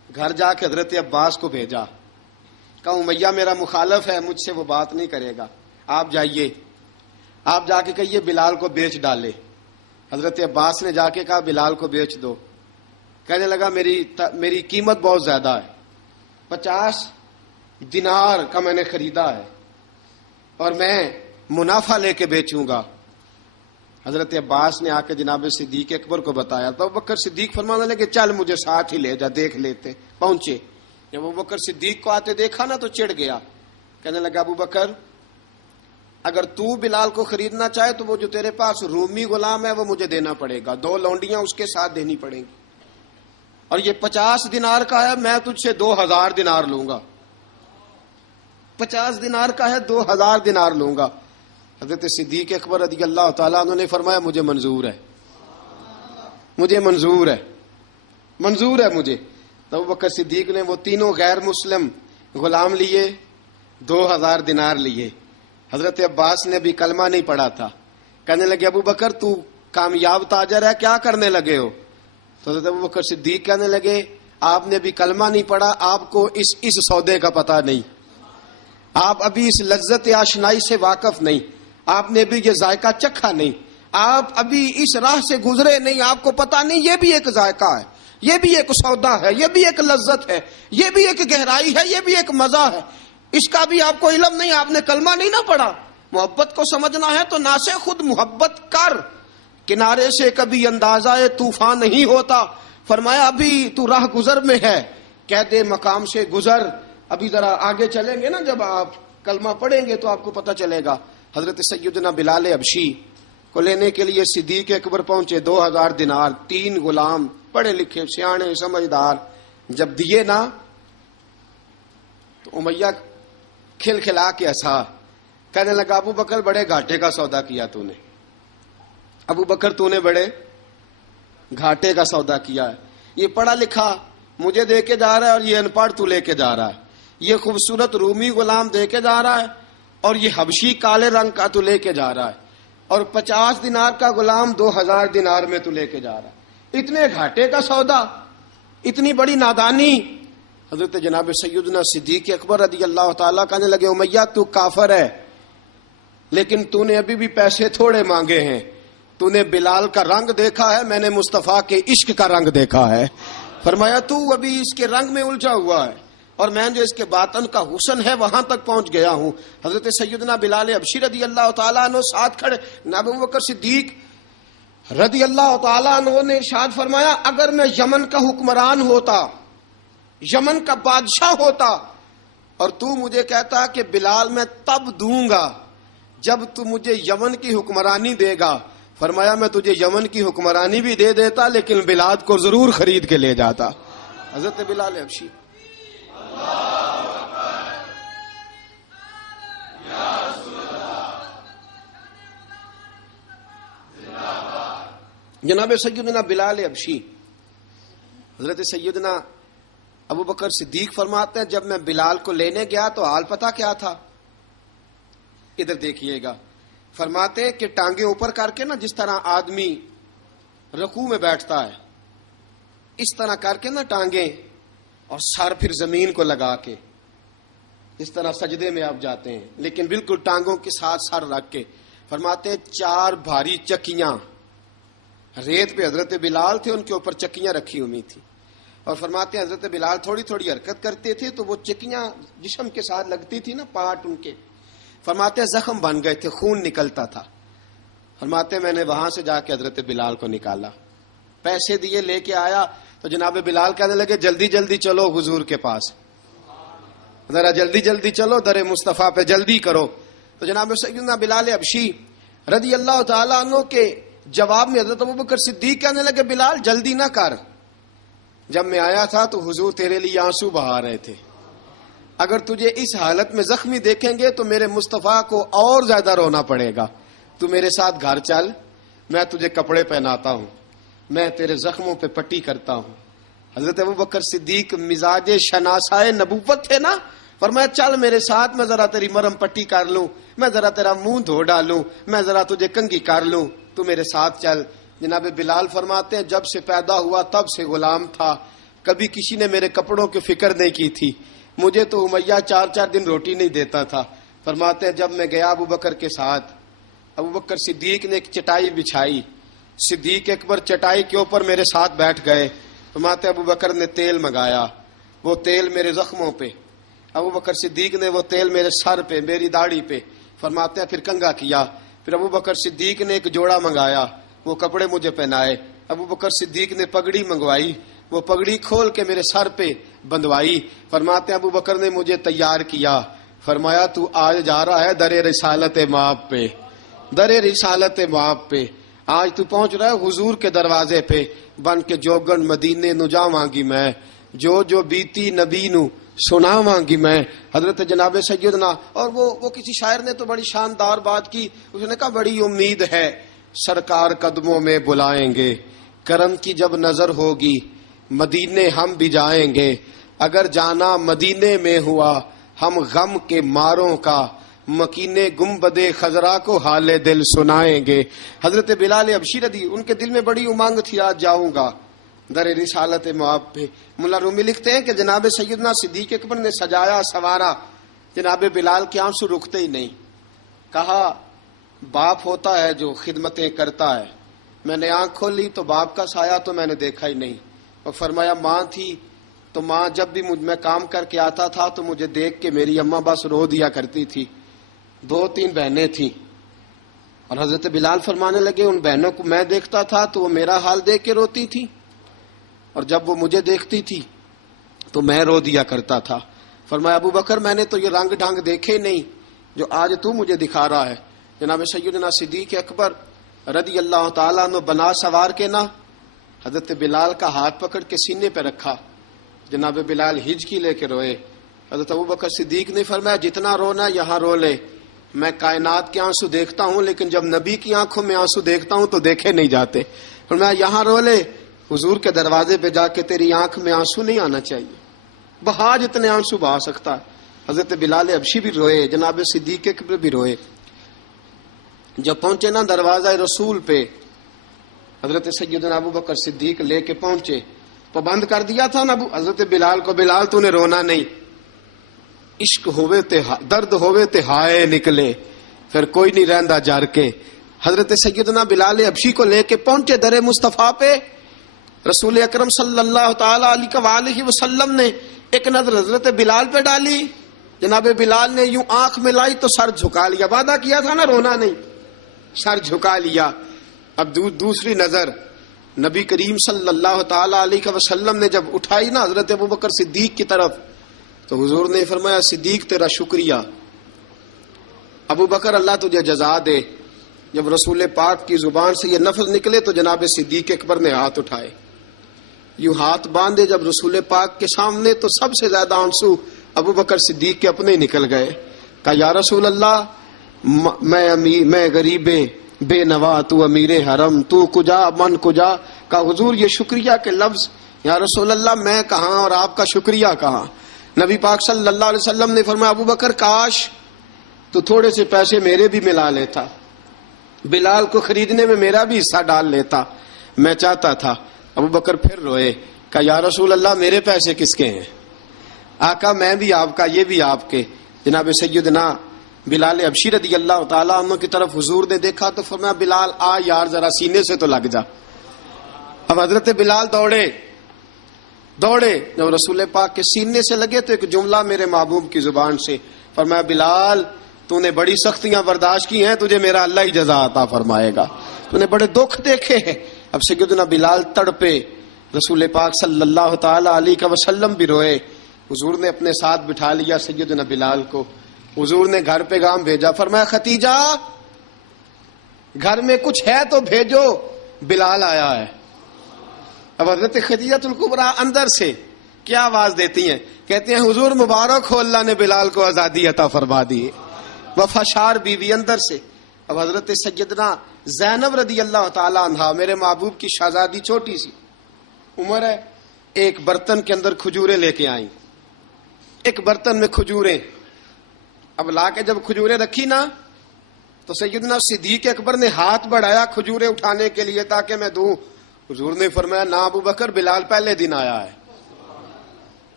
گھر جا کے حضرت عباس کو بھیجا، کہا امیہ میرا مخالف ہے، مجھ سے وہ بات نہیں کرے گا، آپ جائیے، آپ جا کے کہیے بلال کو بیچ ڈالے۔ حضرت عباس نے جا کے کہا بلال کو بیچ دو۔ کہنے لگا میری قیمت بہت زیادہ ہے، 50 دینار کا میں نے خریدا ہے اور میں منافع لے کے بیچوں گا۔ حضرت عباس نے آ کے جناب صدیق اکبر کو بتایا تو ابوبکر صدیق فرمانے لگے چل مجھے ساتھ ہی لے جا، دیکھ لیتے۔ پہنچے، جب ابوبکر صدیق کو آتے دیکھا نا تو چڑ گیا، کہنے لگا ابوبکر اگر تو بلال کو خریدنا چاہے تو وہ جو تیرے پاس رومی غلام ہے وہ مجھے دینا پڑے گا، 2 لونڈیاں اس کے ساتھ دینی پڑیں گی، اور یہ 50 دینار کا ہے، میں تجھ سے 2000 دینار لوں گا۔ 50 دینار کا ہے، 2000 دینار لوں گا۔ حضرت صدیق اکبر رضی اللہ تعالیٰ عنہ نے فرمایا مجھے منظور ہے، مجھے منظور ہے، منظور ہے مجھے۔ تو ابوبکر صدیق نے وہ تینوں غیر مسلم غلام لیے، 2000 دینار لیے۔ حضرت عباس نے بھی کلمہ نہیں پڑھا تھا، کہنے لگے ابوبکر تو کامیاب تاجر ہے، کیا کرنے لگے ہو؟ تو حضرت ابوبکر صدیق کہنے لگے آپ نے بھی کلمہ نہیں پڑھا، آپ کو اس سودے کا پتہ نہیں، آپ ابھی اس لذت آشنائی سے واقف نہیں، آپ نے بھی یہ ذائقہ چکھا نہیں، آپ ابھی اس راہ سے گزرے نہیں، آپ کو پتہ نہیں یہ بھی ایک ذائقہ ہے، یہ بھی ایک سودا ہے، یہ بھی ایک لذت ہے، یہ بھی ایک گہرائی ہے، یہ بھی ایک مزہ ہے، اس کا بھی آپ کو علم نہیں، آپ نے کلمہ نہیں نہ پڑھا۔ محبت کو سمجھنا ہے تو نہ سے خود محبت کر، کنارے سے کبھی اندازہ طوفان نہیں ہوتا۔ فرمایا ابھی تو راہ گزر میں ہے، کہہ دے مقام سے گزر، ابھی ذرا آگے چلیں گے نا، جب آپ کلمہ پڑھیں گے تو آپ کو پتہ چلے گا۔ حضرت سیدنا بلال حبشی کو لینے کے لیے صدیق اکبر پہنچے، 2000 دینار، 3 غلام پڑھے لکھے سیانے سمجھدار، جب دیے نا تو امیہ کھل کھلا کے ہنسا، کہنے لگا ابو بکر بڑے گھاٹے کا سودا کیا تو نے، ابو بکر تو نے بڑے گھاٹے کا سودا کیا ہے، یہ پڑھا لکھا مجھے دے کے جا رہا ہے اور یہ ان پڑھ تو لے کے جا رہا ہے، یہ خوبصورت رومی غلام دے کے جا رہا ہے اور یہ حبشی کالے رنگ کا تو لے کے جا رہا ہے، اور 50 دینار کا غلام 2000 دینار میں تو لے کے جا رہا ہے، اتنے گھاٹے کا سودا، اتنی بڑی نادانی۔ حضرت جناب سیدنا صدیق اکبر رضی اللہ تعالیٰ کہنے لگے امیہ تو کافر ہے، لیکن تو نے ابھی بھی پیسے تھوڑے مانگے ہیں، تو نے بلال کا رنگ دیکھا ہے، میں نے مصطفیٰ کے عشق کا رنگ دیکھا ہے۔ فرمایا تو ابھی اس کے رنگ میں الجھا ہوا ہے، اور میں جو اس کے باطن کا حسن ہے وہاں تک پہنچ گیا ہوں۔ حضرت سیدنا بلال حبشی رضی اللہ تعالیٰ عنہ ساتھ کھڑے، ابوبکر صدیق رضی اللہ تعالیٰ عنہ نے ارشاد فرمایا اگر میں یمن کا حکمران ہوتا، یمن کا بادشاہ ہوتا، اور تو مجھے کہتا کہ بلال میں تب دوں گا جب تو مجھے یمن کی حکمرانی دے گا، فرمایا میں تجھے یمن کی حکمرانی بھی دے دیتا لیکن بلال کو ضرور خرید کے لے جاتا۔ حضرت بلال حبشی جناب سیدنا بلال حبشی، حضرت سیدنا ابوبکر صدیق فرماتے ہیں جب میں بلال کو لینے گیا تو حال پتہ کیا تھا؟ ادھر دیکھیے گا، فرماتے ہیں کہ ٹانگیں اوپر کر کے نا جس طرح آدمی رکوع میں بیٹھتا ہے اس طرح کر کے نا ٹانگیں، اور سر پھر زمین کو لگا کے اس طرح سجدے میں آپ جاتے ہیں، لیکن بالکل ٹانگوں کے ساتھ سر رکھ کے۔ فرماتے ہیں 4 بھاری چکیاں ریت پہ حضرت بلال تھے، ان کے اوپر چکیاں رکھی ہوئی تھی، اور فرماتے ہیں حضرت بلال تھوڑی تھوڑی حرکت کرتے تھے تو وہ چکیاں جسم کے ساتھ لگتی تھی نا، پارٹ ان کے، فرماتے ہیں زخم بن گئے تھے، خون نکلتا تھا۔ فرماتے ہیں میں نے وہاں سے جا کے حضرت بلال کو نکالا، پیسے دیے، لے کے آیا تو جناب بلال کہنے لگے جلدی جلدی چلو حضور کے پاس، ذرا جلدی جلدی چلو در مصطفیٰ پہ جلدی کرو۔ تو جناب سیدنا بلال حبشی رضی اللہ تعالیٰ عنہ کے جواب میں حضرت ابوبکر صدیق کہنے لگے بلال جلدی نہ کر، جب میں آیا تھا تو حضور تیرے لیے آنسو بہا رہے تھے، اگر تجھے اس حالت میں زخمی دیکھیں گے تو میرے مصطفیٰ کو اور زیادہ رونا پڑے گا، تو میرے ساتھ گھر چل، میں تجھے کپڑے پہناتا ہوں، میں تیرے زخموں پہ پٹی کرتا ہوں۔ حضرت ابوبکر صدیق مزاج شناسائے نبوت تھے نا، فرمایا چل میرے ساتھ، میں ذرا تیری مرم پٹی کر لوں، میں ذرا تیرا منہ دھو ڈالوں، میں ذرا تجھے کنگھی کر لوں، تو میرے ساتھ چل۔ جناب بلال فرماتے ہیں جب سے پیدا ہوا تب سے غلام تھا، کبھی کسی نے میرے کپڑوں کی فکر نہیں کی تھی. مجھے تو امیہ 4 دن روٹی نہیں دیتا تھا. فرماتے ہیں جب میں گیا ابو بکر کے ساتھ, ابو بکر صدیق نے ایک چٹائی بچھائی, صدیق اکبر چٹائی کے اوپر میرے ساتھ بیٹھ گئے. فرماتے ابو بکر نے تیل منگایا, وہ تیل میرے زخموں پہ, ابو بکر صدیق نے وہ تیل میرے سر پہ, میری داڑھی پہ. فرماتے ہیں پھر کنگھا کیا. پھر ابو بکر صدیق نے ایک جوڑا منگایا, وہ کپڑے مجھے پہنائے. ابو بکر صدیق نے پگڑی منگوائی, وہ پگڑی کھول کے میرے سر پہ بندھوائی. فرماتے ہیں ابو بکر نے مجھے تیار کیا. فرمایا تو آج جا رہا ہے در رسالت مآب پہ, در رسالت مآب پہ. آج تو پہنچ رہا ہے حضور کے دروازے پہ. بن کے جوگن مدینے نو جاواں گی میں, جو بیتی نبی نو سناواں گی میں. حضرت جناب سیدنا, اور وہ کسی شاعر نے تو بڑی شاندار بات کی. اس نے کہا بڑی امید ہے سرکار قدموں میں بلائیں گے, کرم کی جب نظر ہوگی مدینے ہم بھی جائیں گے. اگر جانا مدینے میں ہوا ہم غم کے ماروں کا, مکینے گنبدِ خضرا کو حال دل سنائیں گے. حضرت بلال حبشی رضی, ان کے دل میں بڑی امنگ تھی آج جاؤں گا در رسالت مآب پہ. ملا رومی لکھتے ہیں کہ جناب سیدنا صدیق اکبر نے سجایا سوارا, جناب بلال کے آنسو رکتے ہی نہیں. کہا باپ ہوتا ہے جو خدمتیں کرتا ہے. میں نے آنکھ کھولی تو باپ کا سایہ تو میں نے دیکھا ہی نہیں. اور فرمایا ماں تھی تو ماں جب بھی میں کام کر کے آتا تھا تو مجھے دیکھ کے میری اماں بس رو دیا کرتی تھی. 2-3 بہنیں تھیں, اور حضرت بلال فرمانے لگے ان بہنوں کو میں دیکھتا تھا تو وہ میرا حال دیکھ کے روتی تھی, اور جب وہ مجھے دیکھتی تھی تو میں رو دیا کرتا تھا. فرمایا ابو بکر میں نے تو یہ رنگ ڈھنگ دیکھے نہیں جو آج تو مجھے دکھا رہا ہے. جناب سیدنا صدیق اکبر رضی اللہ تعالیٰ عنہ بنا سوار کے نا حضرت بلال کا ہاتھ پکڑ کے سینے پہ رکھا. جناب بلال ہجکی لے کے روئے. حضرت ابو بکر صدیق نے فرمایا جتنا رونا یہاں رو لے, میں کائنات کے آنسو دیکھتا ہوں لیکن جب نبی کی آنکھوں میں آنسو دیکھتا ہوں تو دیکھے نہیں جاتے. فرمایا یہاں رو لے, حضور کے دروازے پہ جا کے تیری آنکھ میں آنسو نہیں آنا چاہیے, بہا جتنے آنسو بہا سکتا ہے. حضرت بلال حبشی بھی روئے, جناب صدیق اکبر بھی روئے. جب پہنچے نا دروازہ رسول پہ, حضرت سیدنا ابو بکر صدیق لے کے پہنچے. پابند کر دیا تھا نا حضرت بلال کو, بلال تو نے رونا نہیں, عشق ہوئے تے درد ہوئے تے ہائے نکلے, پھر کوئی نہیں رہندا جار کے. حضرت سیدنا بلال حبشی کو لے کے پہنچے در مصطفیٰ پہ. رسول اکرم صلی اللہ تعالی علیہ وسلم نے ایک نظر حضرت بلال پہ ڈالی. جناب بلال نے یوں آنکھ ملائی تو سر جھکا لیا, وعدہ کیا تھا نا رونا نہیں, سر جھکا لیا. اب دوسری نظر نبی کریم صلی اللہ تعالی علیہ وسلم نے جب اٹھائی نا حضرت ابو بکر صدیق کی طرف, تو حضور نے فرمایا صدیق تیرا شکریہ, ابو بکر اللہ تجھے جزا دے. جب رسول پاک کی زبان سے یہ لفظ نکلے تو جناب صدیق اکبر نے ہاتھ اٹھائے, یوں ہاتھ باندھے جب رسول پاک کے سامنے, تو سب سے زیادہ آنسو ابو بکر صدیق کے اپنے نکل گئے. کہا یا رسول اللہ میں غریب بے نوا, تو امیر حرم, تو کجا من کجا. کہا حضور یہ شکریہ کے لفظ, یا رسول اللہ میں کہاں اور آپ کا شکریہ کہاں. نبی پاک صلی اللہ علیہ وسلم نے فرمایا ابو بکر کاش تو تھوڑے سے پیسے میرے بھی ملا لیتا, بلال کو خریدنے میں میرا بھی حصہ ڈال لیتا, میں چاہتا تھا. ابو بکر پھر روئے. کہا یا رسول اللہ میرے پیسے کس کے ہیں. آقا میں بھی آپ کا, یہ بھی آپ کے. جناب سیدنا بلال حبشی رضی اللہ تعالیٰ عنہ کی طرف حضور نے دیکھا تو فرمایا بلال آ یار ذرا سینے سے تو لگ جا. اب حضرت بلال دوڑے. جب رسول پاک کے سینے سے لگے تو ایک جملہ میرے محبوب کی زبان سے, فرمایا بلال تو نے بڑی سختیاں برداشت کی ہیں, تجھے میرا اللہ ہی جزا عطا فرمائے گا, تو نے بڑے دکھ دیکھے ہیں. اب سیدنا بلال تڑپے, رسول پاک صلی اللہ تعالی علیہ وسلم بھی روئے. حضور نے اپنے ساتھ بٹھا لیا سیدنا بلال کو. حضور نے گھر پیغام بھیجا, فرمایا ختیجہ گھر میں کچھ ہے تو بھیجو, بلال آیا ہے. اب حضرت خدیجہ الکبریٰ اندر سے کیا آواز دیتی ہیں, کہتے ہیں حضور مبارک ہو, اللہ نے بلال کو آزادی عطا فرما دی. وفاشار بیوی اندر سے. اب حضرت سیدنا زینب رضی اللہ تعالی عنہا, میرے محبوب کی شہزادی, چھوٹی سی عمر ہے, ایک برتن کے اندر کھجوریں لے کے آئیں, ایک برتن میں کھجوریں. اب لا کے جب کھجوریں رکھی نا تو سیدنا صدیق اکبر نے ہاتھ بڑھایا کھجوریں اٹھانے کے لیے تاکہ میں دوں. حضور نے فرمایا نہ ابو بکر, بلال پہلے دن آیا ہے.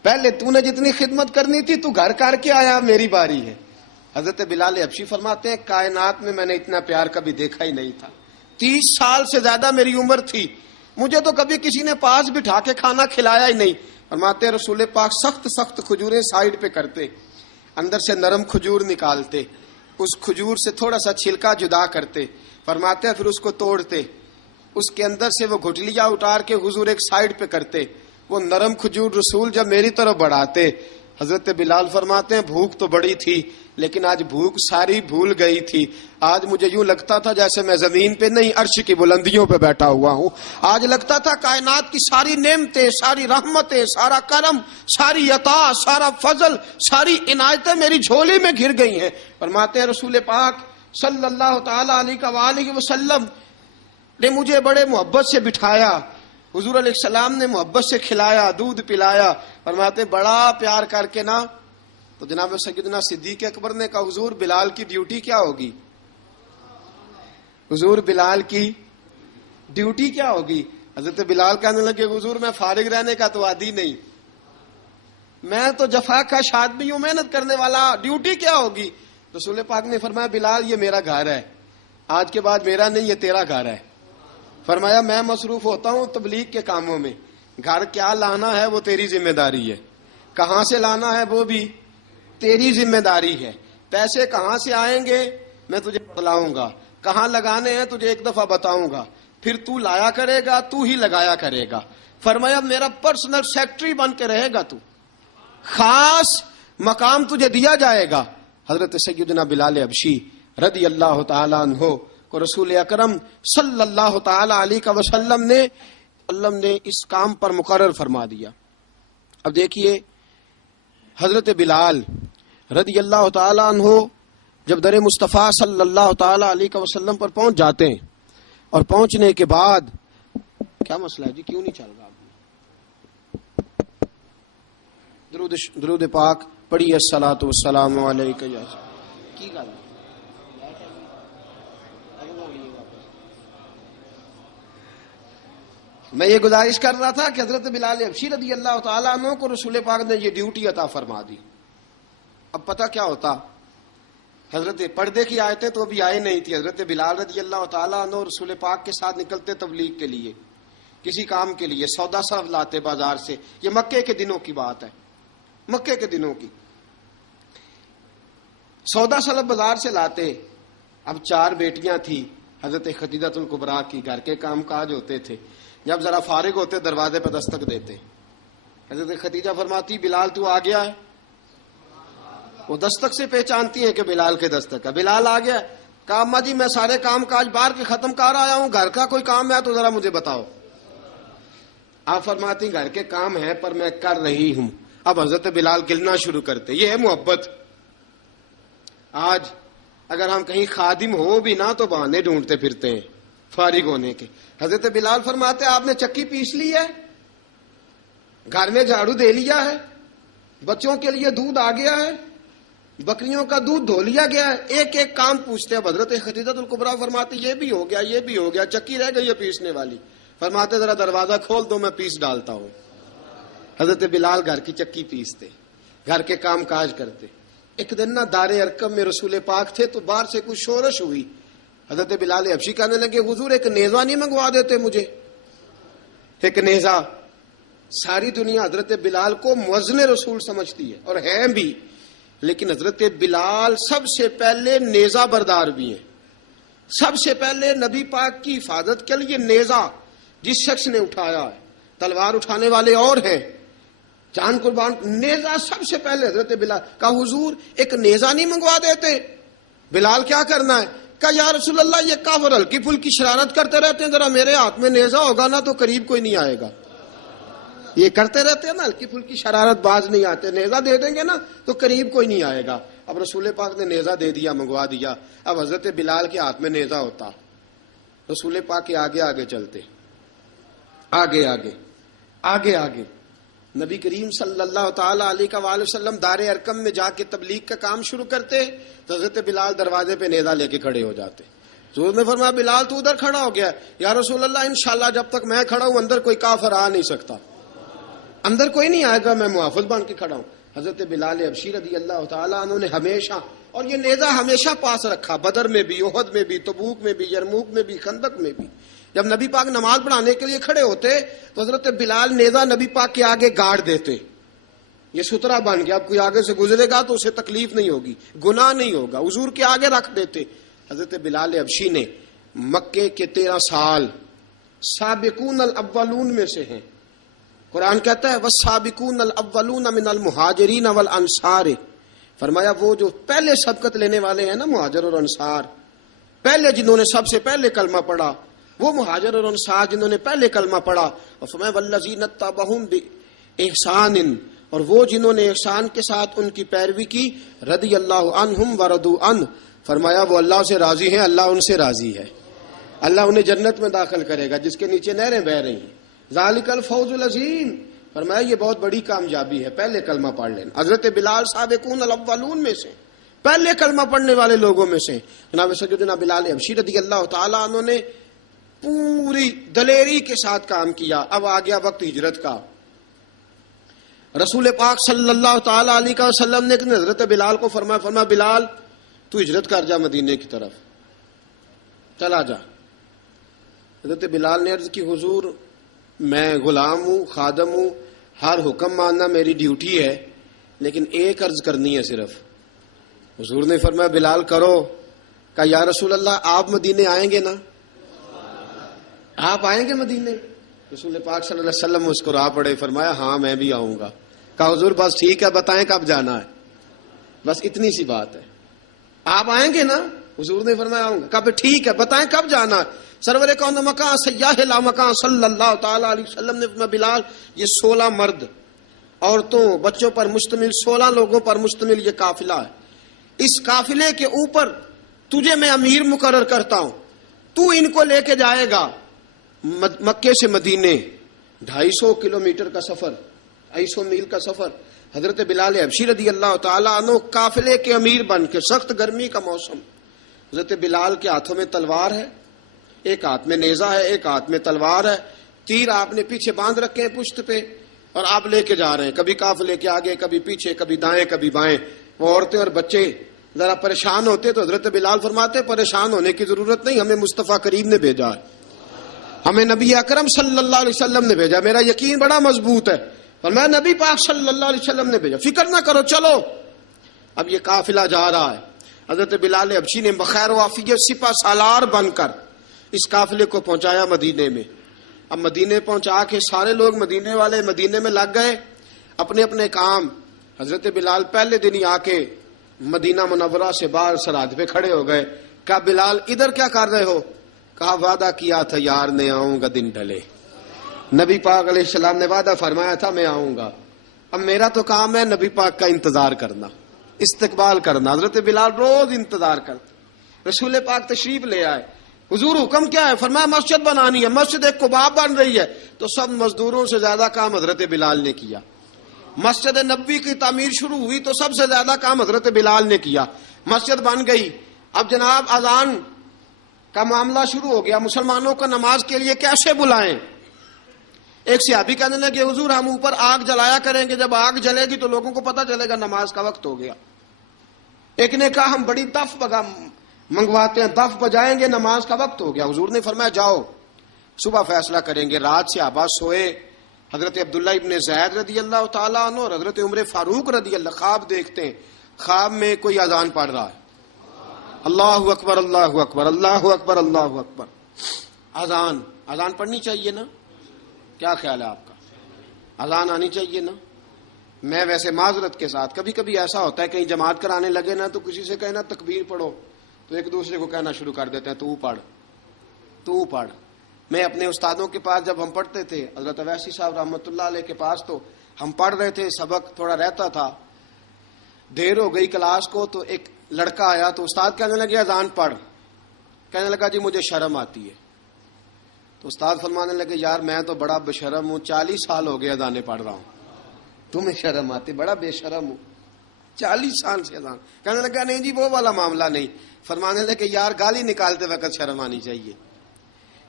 پہلے تو نے جتنی خدمت کرنی تھی تو گھر کر کے آیا، میری باری ہے۔ حضرت بلال حبشی فرماتے ہیں کائنات میں نے اتنا پیار کبھی دیکھا ہی نہیں تھا۔ 30 سال سے زیادہ میری عمر تھی، مجھے تو کبھی کسی نے پاس بٹھا کے کھانا کھلایا ہی نہیں۔ فرماتے ہیں رسول پاک سخت سخت کھجوریں سائیڈ پہ کرتے، اندر سے نرم کھجور نکالتے، اس کھجور سے تھوڑا سا چھلکا جدا کرتے، فرماتے ہیں پھر اس کو توڑتے، اس کے اندر سے وہ گھٹلیاں اتار کے حضور ایک سائیڈ پہ کرتے، وہ نرم کھجور رسول جب میری طرف بڑھاتے، حضرت بلال فرماتے ہیں بھوک تو بڑی تھی لیکن آج بھوک ساری بھول گئی تھی۔ آج مجھے یوں لگتا تھا جیسے میں زمین پہ نہیں عرش کی بلندیوں پہ بیٹھا ہوا ہوں۔ آج لگتا تھا کائنات کی ساری نعمتیں، ساری رحمتیں، سارا کرم، ساری عطا، سارا فضل، ساری عنایتیں میری جھولی میں گر گئی ہیں۔ فرماتے ہیں رسول پاک صلی اللہ تعالی علیہ وآلہ وسلم نے مجھے بڑے محبت سے بٹھایا، حضور علیہ السلام نے محبت سے کھلایا، دودھ پلایا۔ فرماتے بڑا پیار کر کے نا، تو جناب سیدنا صدیق اکبر نے کہا حضور بلال کی ڈیوٹی کیا ہوگی؟ حضور بلال کی ڈیوٹی کیا ہوگی؟ حضرت بلال کہنے لگے حضور میں فارغ رہنے کا تو عادی نہیں، میں تو جفا کش آدمی ہوں، محنت کرنے والا، ڈیوٹی کیا ہوگی؟ رسول پاک نے فرمایا بلال یہ میرا گھر ہے، آج کے بعد میرا نہیں یہ تیرا گھر ہے۔ فرمایا میں مصروف ہوتا ہوں تبلیغ کے کاموں میں، گھر کیا لانا ہے وہ تیری ذمہ داری ہے، کہاں سے لانا ہے وہ بھی تیری ذمہ داری ہے، پیسے کہاں سے آئیں گے میں تجھے بتلاؤں گا، کہاں لگانے ہیں تجھے ایک دفعہ بتاؤں گا، پھر تو لایا کرے گا، تو ہی لگایا کرے گا۔ فرمایا میرا پرسنل سیکٹری بن کے رہے گا، تو خاص مقام تجھے دیا جائے گا۔ حضرت سیدنا بلال حبشی رضی اللہ تعالی عنہ کو رسول اکرم صلی اللہ تعالی علیہ وسلم نے اس کام پر مقرر فرما دیا۔ اب دیکھیے حضرت بلال رضی اللہ تعالی عنہ جب در مصطفیٰ صلی اللہ تعالی علیہ وسلم پر پہنچ جاتے ہیں، اور پہنچنے کے بعد کیا مسئلہ ہے جی، کیوں نہیں چل رہا؟ درود پاک پڑھیے الصلاۃ والسلام علیکہ یا کی گل میں یہ گزارش کر رہا تھا کہ حضرت بلال حبشی رضی اللہ تعالیٰ عنہ کو رسول پاک نے یہ ڈیوٹی عطا فرما دی۔ اب پتہ کیا ہوتا، حضرت پردے کی آیتیں تو ابھی آئے نہیں تھی، حضرت بلال رضی اللہ تعالیٰ عنہ رسول پاک کے ساتھ نکلتے تبلیغ کے لیے، کسی کام کے لیے، سودا صرف لاتے بازار سے۔ یہ مکے کے دنوں کی بات ہے، مکے کے دنوں کی، سودا صرف بازار سے لاتے۔ اب 4 بیٹیاں تھیں حضرت خدیجہ الکبریٰ کی، گھر کے کام کاج ہوتے تھے، جب ذرا فارغ ہوتے دروازے پہ دستک دیتے، حضرت خدیجہ فرماتی بلال تو آ گیا ہے، وہ دستک سے پہچانتی ہیں کہ بلال کے دستک ہے، بلال آ گیا۔ کہا اماں جی میں سارے کام کاج باہر کے ختم کر آیا ہوں، گھر کا کوئی کام ہے تو ذرا مجھے بتاؤ۔ آپ فرماتی گھر کے کام ہے پر میں کر رہی ہوں۔ اب حضرت بلال گلنا شروع کرتے، یہ ہے محبت۔ آج اگر ہم کہیں خادم ہو بھی نہ تو بہانے ڈھونڈتے پھرتے ہیں فارغ ہونے کے۔ حضرت بلال فرماتے آپ نے چکی پیس لی ہے، گھر میں جھاڑو دے لیا ہے، بچوں کے لیے دودھ آ گیا ہے، بکریوں کا دودھ دھو لیا گیا ہے، ایک ایک کام پوچھتے۔ اب حضرت خدیجہ الکبریٰ فرماتی یہ بھی ہو گیا، یہ بھی ہو گیا، چکی رہ گئی ہے پیسنے والی۔ فرماتے ذرا دروازہ کھول دو میں پیس ڈالتا ہوں۔ حضرت بلال گھر کی چکی پیستے، گھر کے کام کاج کرتے۔ ایک دن نہ دار ارقم میں رسول پاک تھے تو باہر سے کچھ شورش ہوئی، حضرت بلال حبشی کہنے لگے حضور ایک نیزہ نہیں منگوا دیتے مجھے؟ ایک نیزہ۔ ساری دنیا حضرت بلال کو مؤذن رسول سمجھتی ہے اور ہیں بھی، لیکن حضرت بلال سب سے پہلے نیزہ بردار بھی ہیں۔ سب سے پہلے نبی پاک کی حفاظت کے لیے نیزہ جس شخص نے اٹھایا ہے، تلوار اٹھانے والے اور ہیں، جان قربان، نیزہ سب سے پہلے حضرت بلال۔ کہا حضور ایک نیزہ نہیں منگوا دیتے؟ بلال کیا کرنا ہے؟ کہا یا رسول اللہ یہ کافر ہلکی پھلکی شرارت کرتے رہتے ہیں، ذرا میرے ہاتھ میں نیزہ ہوگا نا تو قریب کوئی نہیں آئے گا۔ یہ کرتے رہتے ہیں نا ہلکی پھلکی شرارت، باز نہیں آتے، نیزہ دے دیں گے نا تو قریب کوئی نہیں آئے گا۔ اب رسول پاک نے نیزہ دے دیا، منگوا دیا۔ اب حضرت بلال کے ہاتھ میں نیزہ ہوتا، رسول پاک کے آگے آگے چلتے، آگے آگے آگے آگے۔ نبی کریم صلی اللہ تعالی علیہ وآلہ وسلم دار ارقم میں جا کے تبلیغ کا کام شروع کرتے تو حضرت بلال دروازے پہ نیزہ لے کے کھڑے ہو جاتے۔ حضور نے فرمایا بلال تو ادھر کھڑا ہو گیا، یا رسول اللہ انشاءاللہ جب تک میں کھڑا ہوں اندر کوئی کافر آ نہیں سکتا۔ اندر کوئی نہیں آئے گا، میں محافظ بن کے کھڑا ہوں۔ حضرت بلال حبشی رضی اللہ تعالیٰ عنہ نے ہمیشہ، اور یہ نیزہ ہمیشہ پاس رکھا، بدر میں بھی، احد میں بھی، تبوک میں بھی، یرموک میں بھی، خندق میں بھی۔ جب نبی پاک نماز پڑھانے کے لیے کھڑے ہوتے تو حضرت بلال نیزہ نبی پاک کے آگے گاڑ دیتے، یہ سترا بن گیا، اب کوئی آگے سے گزرے گا تو اسے تکلیف نہیں ہوگی، گناہ نہیں ہوگا، حضور کے آگے رکھ دیتے۔ حضرت بلال حبشی نے مکے کے 13 سال سابقون الاولون میں سے ہیں۔ قرآن کہتا ہے والسابقون الاولون من المہاجرین والانصار، فرمایا وہ جو پہلے سبقت لینے والے ہیں نا، مہاجر اور انصار، پہلے جنہوں نے سب سے پہلے کلمہ پڑھا، وہ مہاجر اور انصار جنہوں نے پہلے کلمہ پڑھا۔ اور فرمایا والذین اتبعوہم باحسان، اور وہ جنہوں نے احسان کے ساتھ ان کی پیروی کی، رضی اللہ عنہم ورضوا عنہ، فرمایا وہ اللہ سے راضی ہیں، اللہ ان سے راضی ہے، اللہ انہیں جنت میں داخل کرے گا جس کے نیچے نہریں بہہ رہی ہیں۔ ذالک الفوز العظیم، فرمایا یہ بہت بڑی کامیابی ہے، پہلے کلمہ پڑھ لینا۔ حضرت بلال سابقون الاولون میں سے، پہلے کلمہ پڑھنے والے لوگوں میں سے۔ جناب سیدنا بلال حبشی رضی اللہ تعالیٰ عنہ نے پوری دلیری کے ساتھ کام کیا۔ اب آ گیا وقت ہجرت کا۔ رسول پاک صلی اللہ تعالیٰ علیہ وسلم نے حضرت بلال کو فرمایا بلال تو ہجرت کر جا مدینے کی طرف، چلا جا۔ حضرت بلال نے عرض کی حضور میں غلام ہوں، خادم ہوں، ہر حکم ماننا میری ڈیوٹی ہے، لیکن ایک عرض کرنی ہے صرف۔ حضور نے فرمایا بلال کرو۔ کہا یا رسول اللہ آپ مدینے آئیں گے نا؟ آپ آئیں گے مدینے؟ رسول پاک صلی اللہ علیہ وسلم مسکرا پڑے، فرمایا ہاں میں بھی آؤں گا۔ کہا حضور بس ٹھیک ہے، بتائیں کب جانا ہے، بس اتنی سی بات ہے، آپ آئیں گے نا؟ حضور نے فرمایا آؤں گا۔ کہا ٹھیک ہے، بتائیں کب جانا ہے۔ سرور کون مکان سیاح لا مکان صلی اللہ تعالی علیہ وسلم نے فرمایا بلال یہ 16 مرد، عورتوں، بچوں پر مشتمل 16 لوگوں پر مشتمل یہ قافلہ ہے، اس قافلے کے اوپر تجھے میں امیر مقرر کرتا ہوں، تو ان کو لے کے جائے گا مکے سے مدینے، 250 کلومیٹر کا سفر، 250 میل کا سفر۔ حضرت بلال حبشی رضی اللہ تعالیٰ عنہ قافلے کے امیر بن کے، سخت گرمی کا موسم، حضرت بلال کے ہاتھوں میں تلوار ہے، ایک ہاتھ میں نیزہ ہے، ایک ہاتھ میں تلوار ہے، تیر آپ نے پیچھے باندھ رکھے ہیں پشت پہ، اور آپ لے کے جا رہے ہیں، کبھی قافلے کے آگے، کبھی پیچھے، کبھی دائیں کبھی بائیں۔ وہ عورتیں اور بچے ذرا پریشان ہوتے تو حضرت بلال فرماتے پریشان ہونے کی ضرورت نہیں، ہمیں مصطفیٰ کریم نے بھیجا ہے، ہمیں نبی اکرم صلی اللہ علیہ وسلم نے بھیجا، میرا یقین بڑا مضبوط ہے، اور میں نبی پاک صلی اللہ علیہ وسلم نے بھیجا، فکر نہ کرو چلو۔ اب یہ قافلہ جا رہا ہے، حضرت بلال حبشی نے بخیر و عافیت سپہ سالار بن کر اس قافلے کو پہنچایا مدینے میں۔ اب مدینے پہنچا کے سارے لوگ مدینے والے مدینے میں لگ گئے اپنے اپنے کام۔ حضرت بلال پہلے دن ہی آ کے مدینہ منورہ سے باہر سرحد پہ کھڑے ہو گئے۔ کہا بلال ادھر کیا کر رہے ہو؟ کہا وعدہ کیا تھا یار نے آؤں گا دن ڈھلے، نبی پاک علیہ السلام نے وعدہ فرمایا تھا میں آؤں گا، اب میرا تو کام ہے نبی پاک کا انتظار کرنا، استقبال کرنا۔ حضرت بلال روز انتظار کرتے، رسول پاک تشریف لے آئے، حضور حکم کیا ہے؟ فرمایا مسجد بنانی ہے، مسجد قباء بن رہی ہے، تو سب مزدوروں سے زیادہ کام حضرت بلال نے کیا۔ مسجد نبوی کی تعمیر شروع ہوئی تو سب سے زیادہ کام حضرت بلال نے کیا، مسجد بن گئی۔ اب جناب اذان کا معاملہ شروع ہو گیا، مسلمانوں کو نماز کے لیے کیسے بلائیں؟ ایک صحابی کہنے لگے حضور ہم اوپر آگ جلایا کریں گے، جب آگ جلے گی تو لوگوں کو پتہ چلے گا نماز کا وقت ہو گیا۔ ایک نے کہا ہم بڑی دف منگواتے ہیں، دف بجائیں گے، نماز کا وقت ہو گیا۔ حضور نے فرمایا جاؤ صبح فیصلہ کریں گے۔ رات سے صحابہ سوئے، حضرت عبداللہ ابن زید رضی اللہ تعالیٰ عنہ اور حضرت عمر فاروق رضی اللہ خواب دیکھتے ہیں، خواب میں کوئی اذان پڑھ رہا ہے، اللہ اکبر اللہ اکبر اللہ اکبر اللہ اکبر۔ اذان پڑھنی چاہیے نا؟ کیا خیال ہے آپ کا؟ اذان آنی چاہیے نا؟ میں ویسے معذرت کے ساتھ کبھی کبھی ایسا ہوتا ہے کہیں جماعت کرانے لگے نا تو کسی سے کہنا تکبیر پڑھو تو ایک دوسرے کو کہنا شروع کر دیتے ہیں تو پڑھ۔ میں اپنے استادوں کے پاس جب ہم پڑھتے تھے، حضرت اویسی صاحب رحمۃ اللہ علیہ کے پاس، تو ہم پڑھ رہے تھے، سبق تھوڑا رہتا تھا، دیر ہو گئی کلاس کو، تو ایک لڑکا آیا تو استاد کہنے لگے اذان پڑھ، کہنے لگا جی مجھے شرم آتی ہے۔ تو استاد فرمانے لگے یار میں تو بڑا بے شرم ہوں، 40 سال ہو گئے اذانیں پڑھ رہا ہوں، تمہیں شرم آتی؟ بڑا بے شرم ہوں، 40 سال سے اذان۔ کہنے لگا نہیں جی وہ والا معاملہ نہیں۔ فرمانے لگے یار گالی نکالتے وقت شرم آنی چاہیے،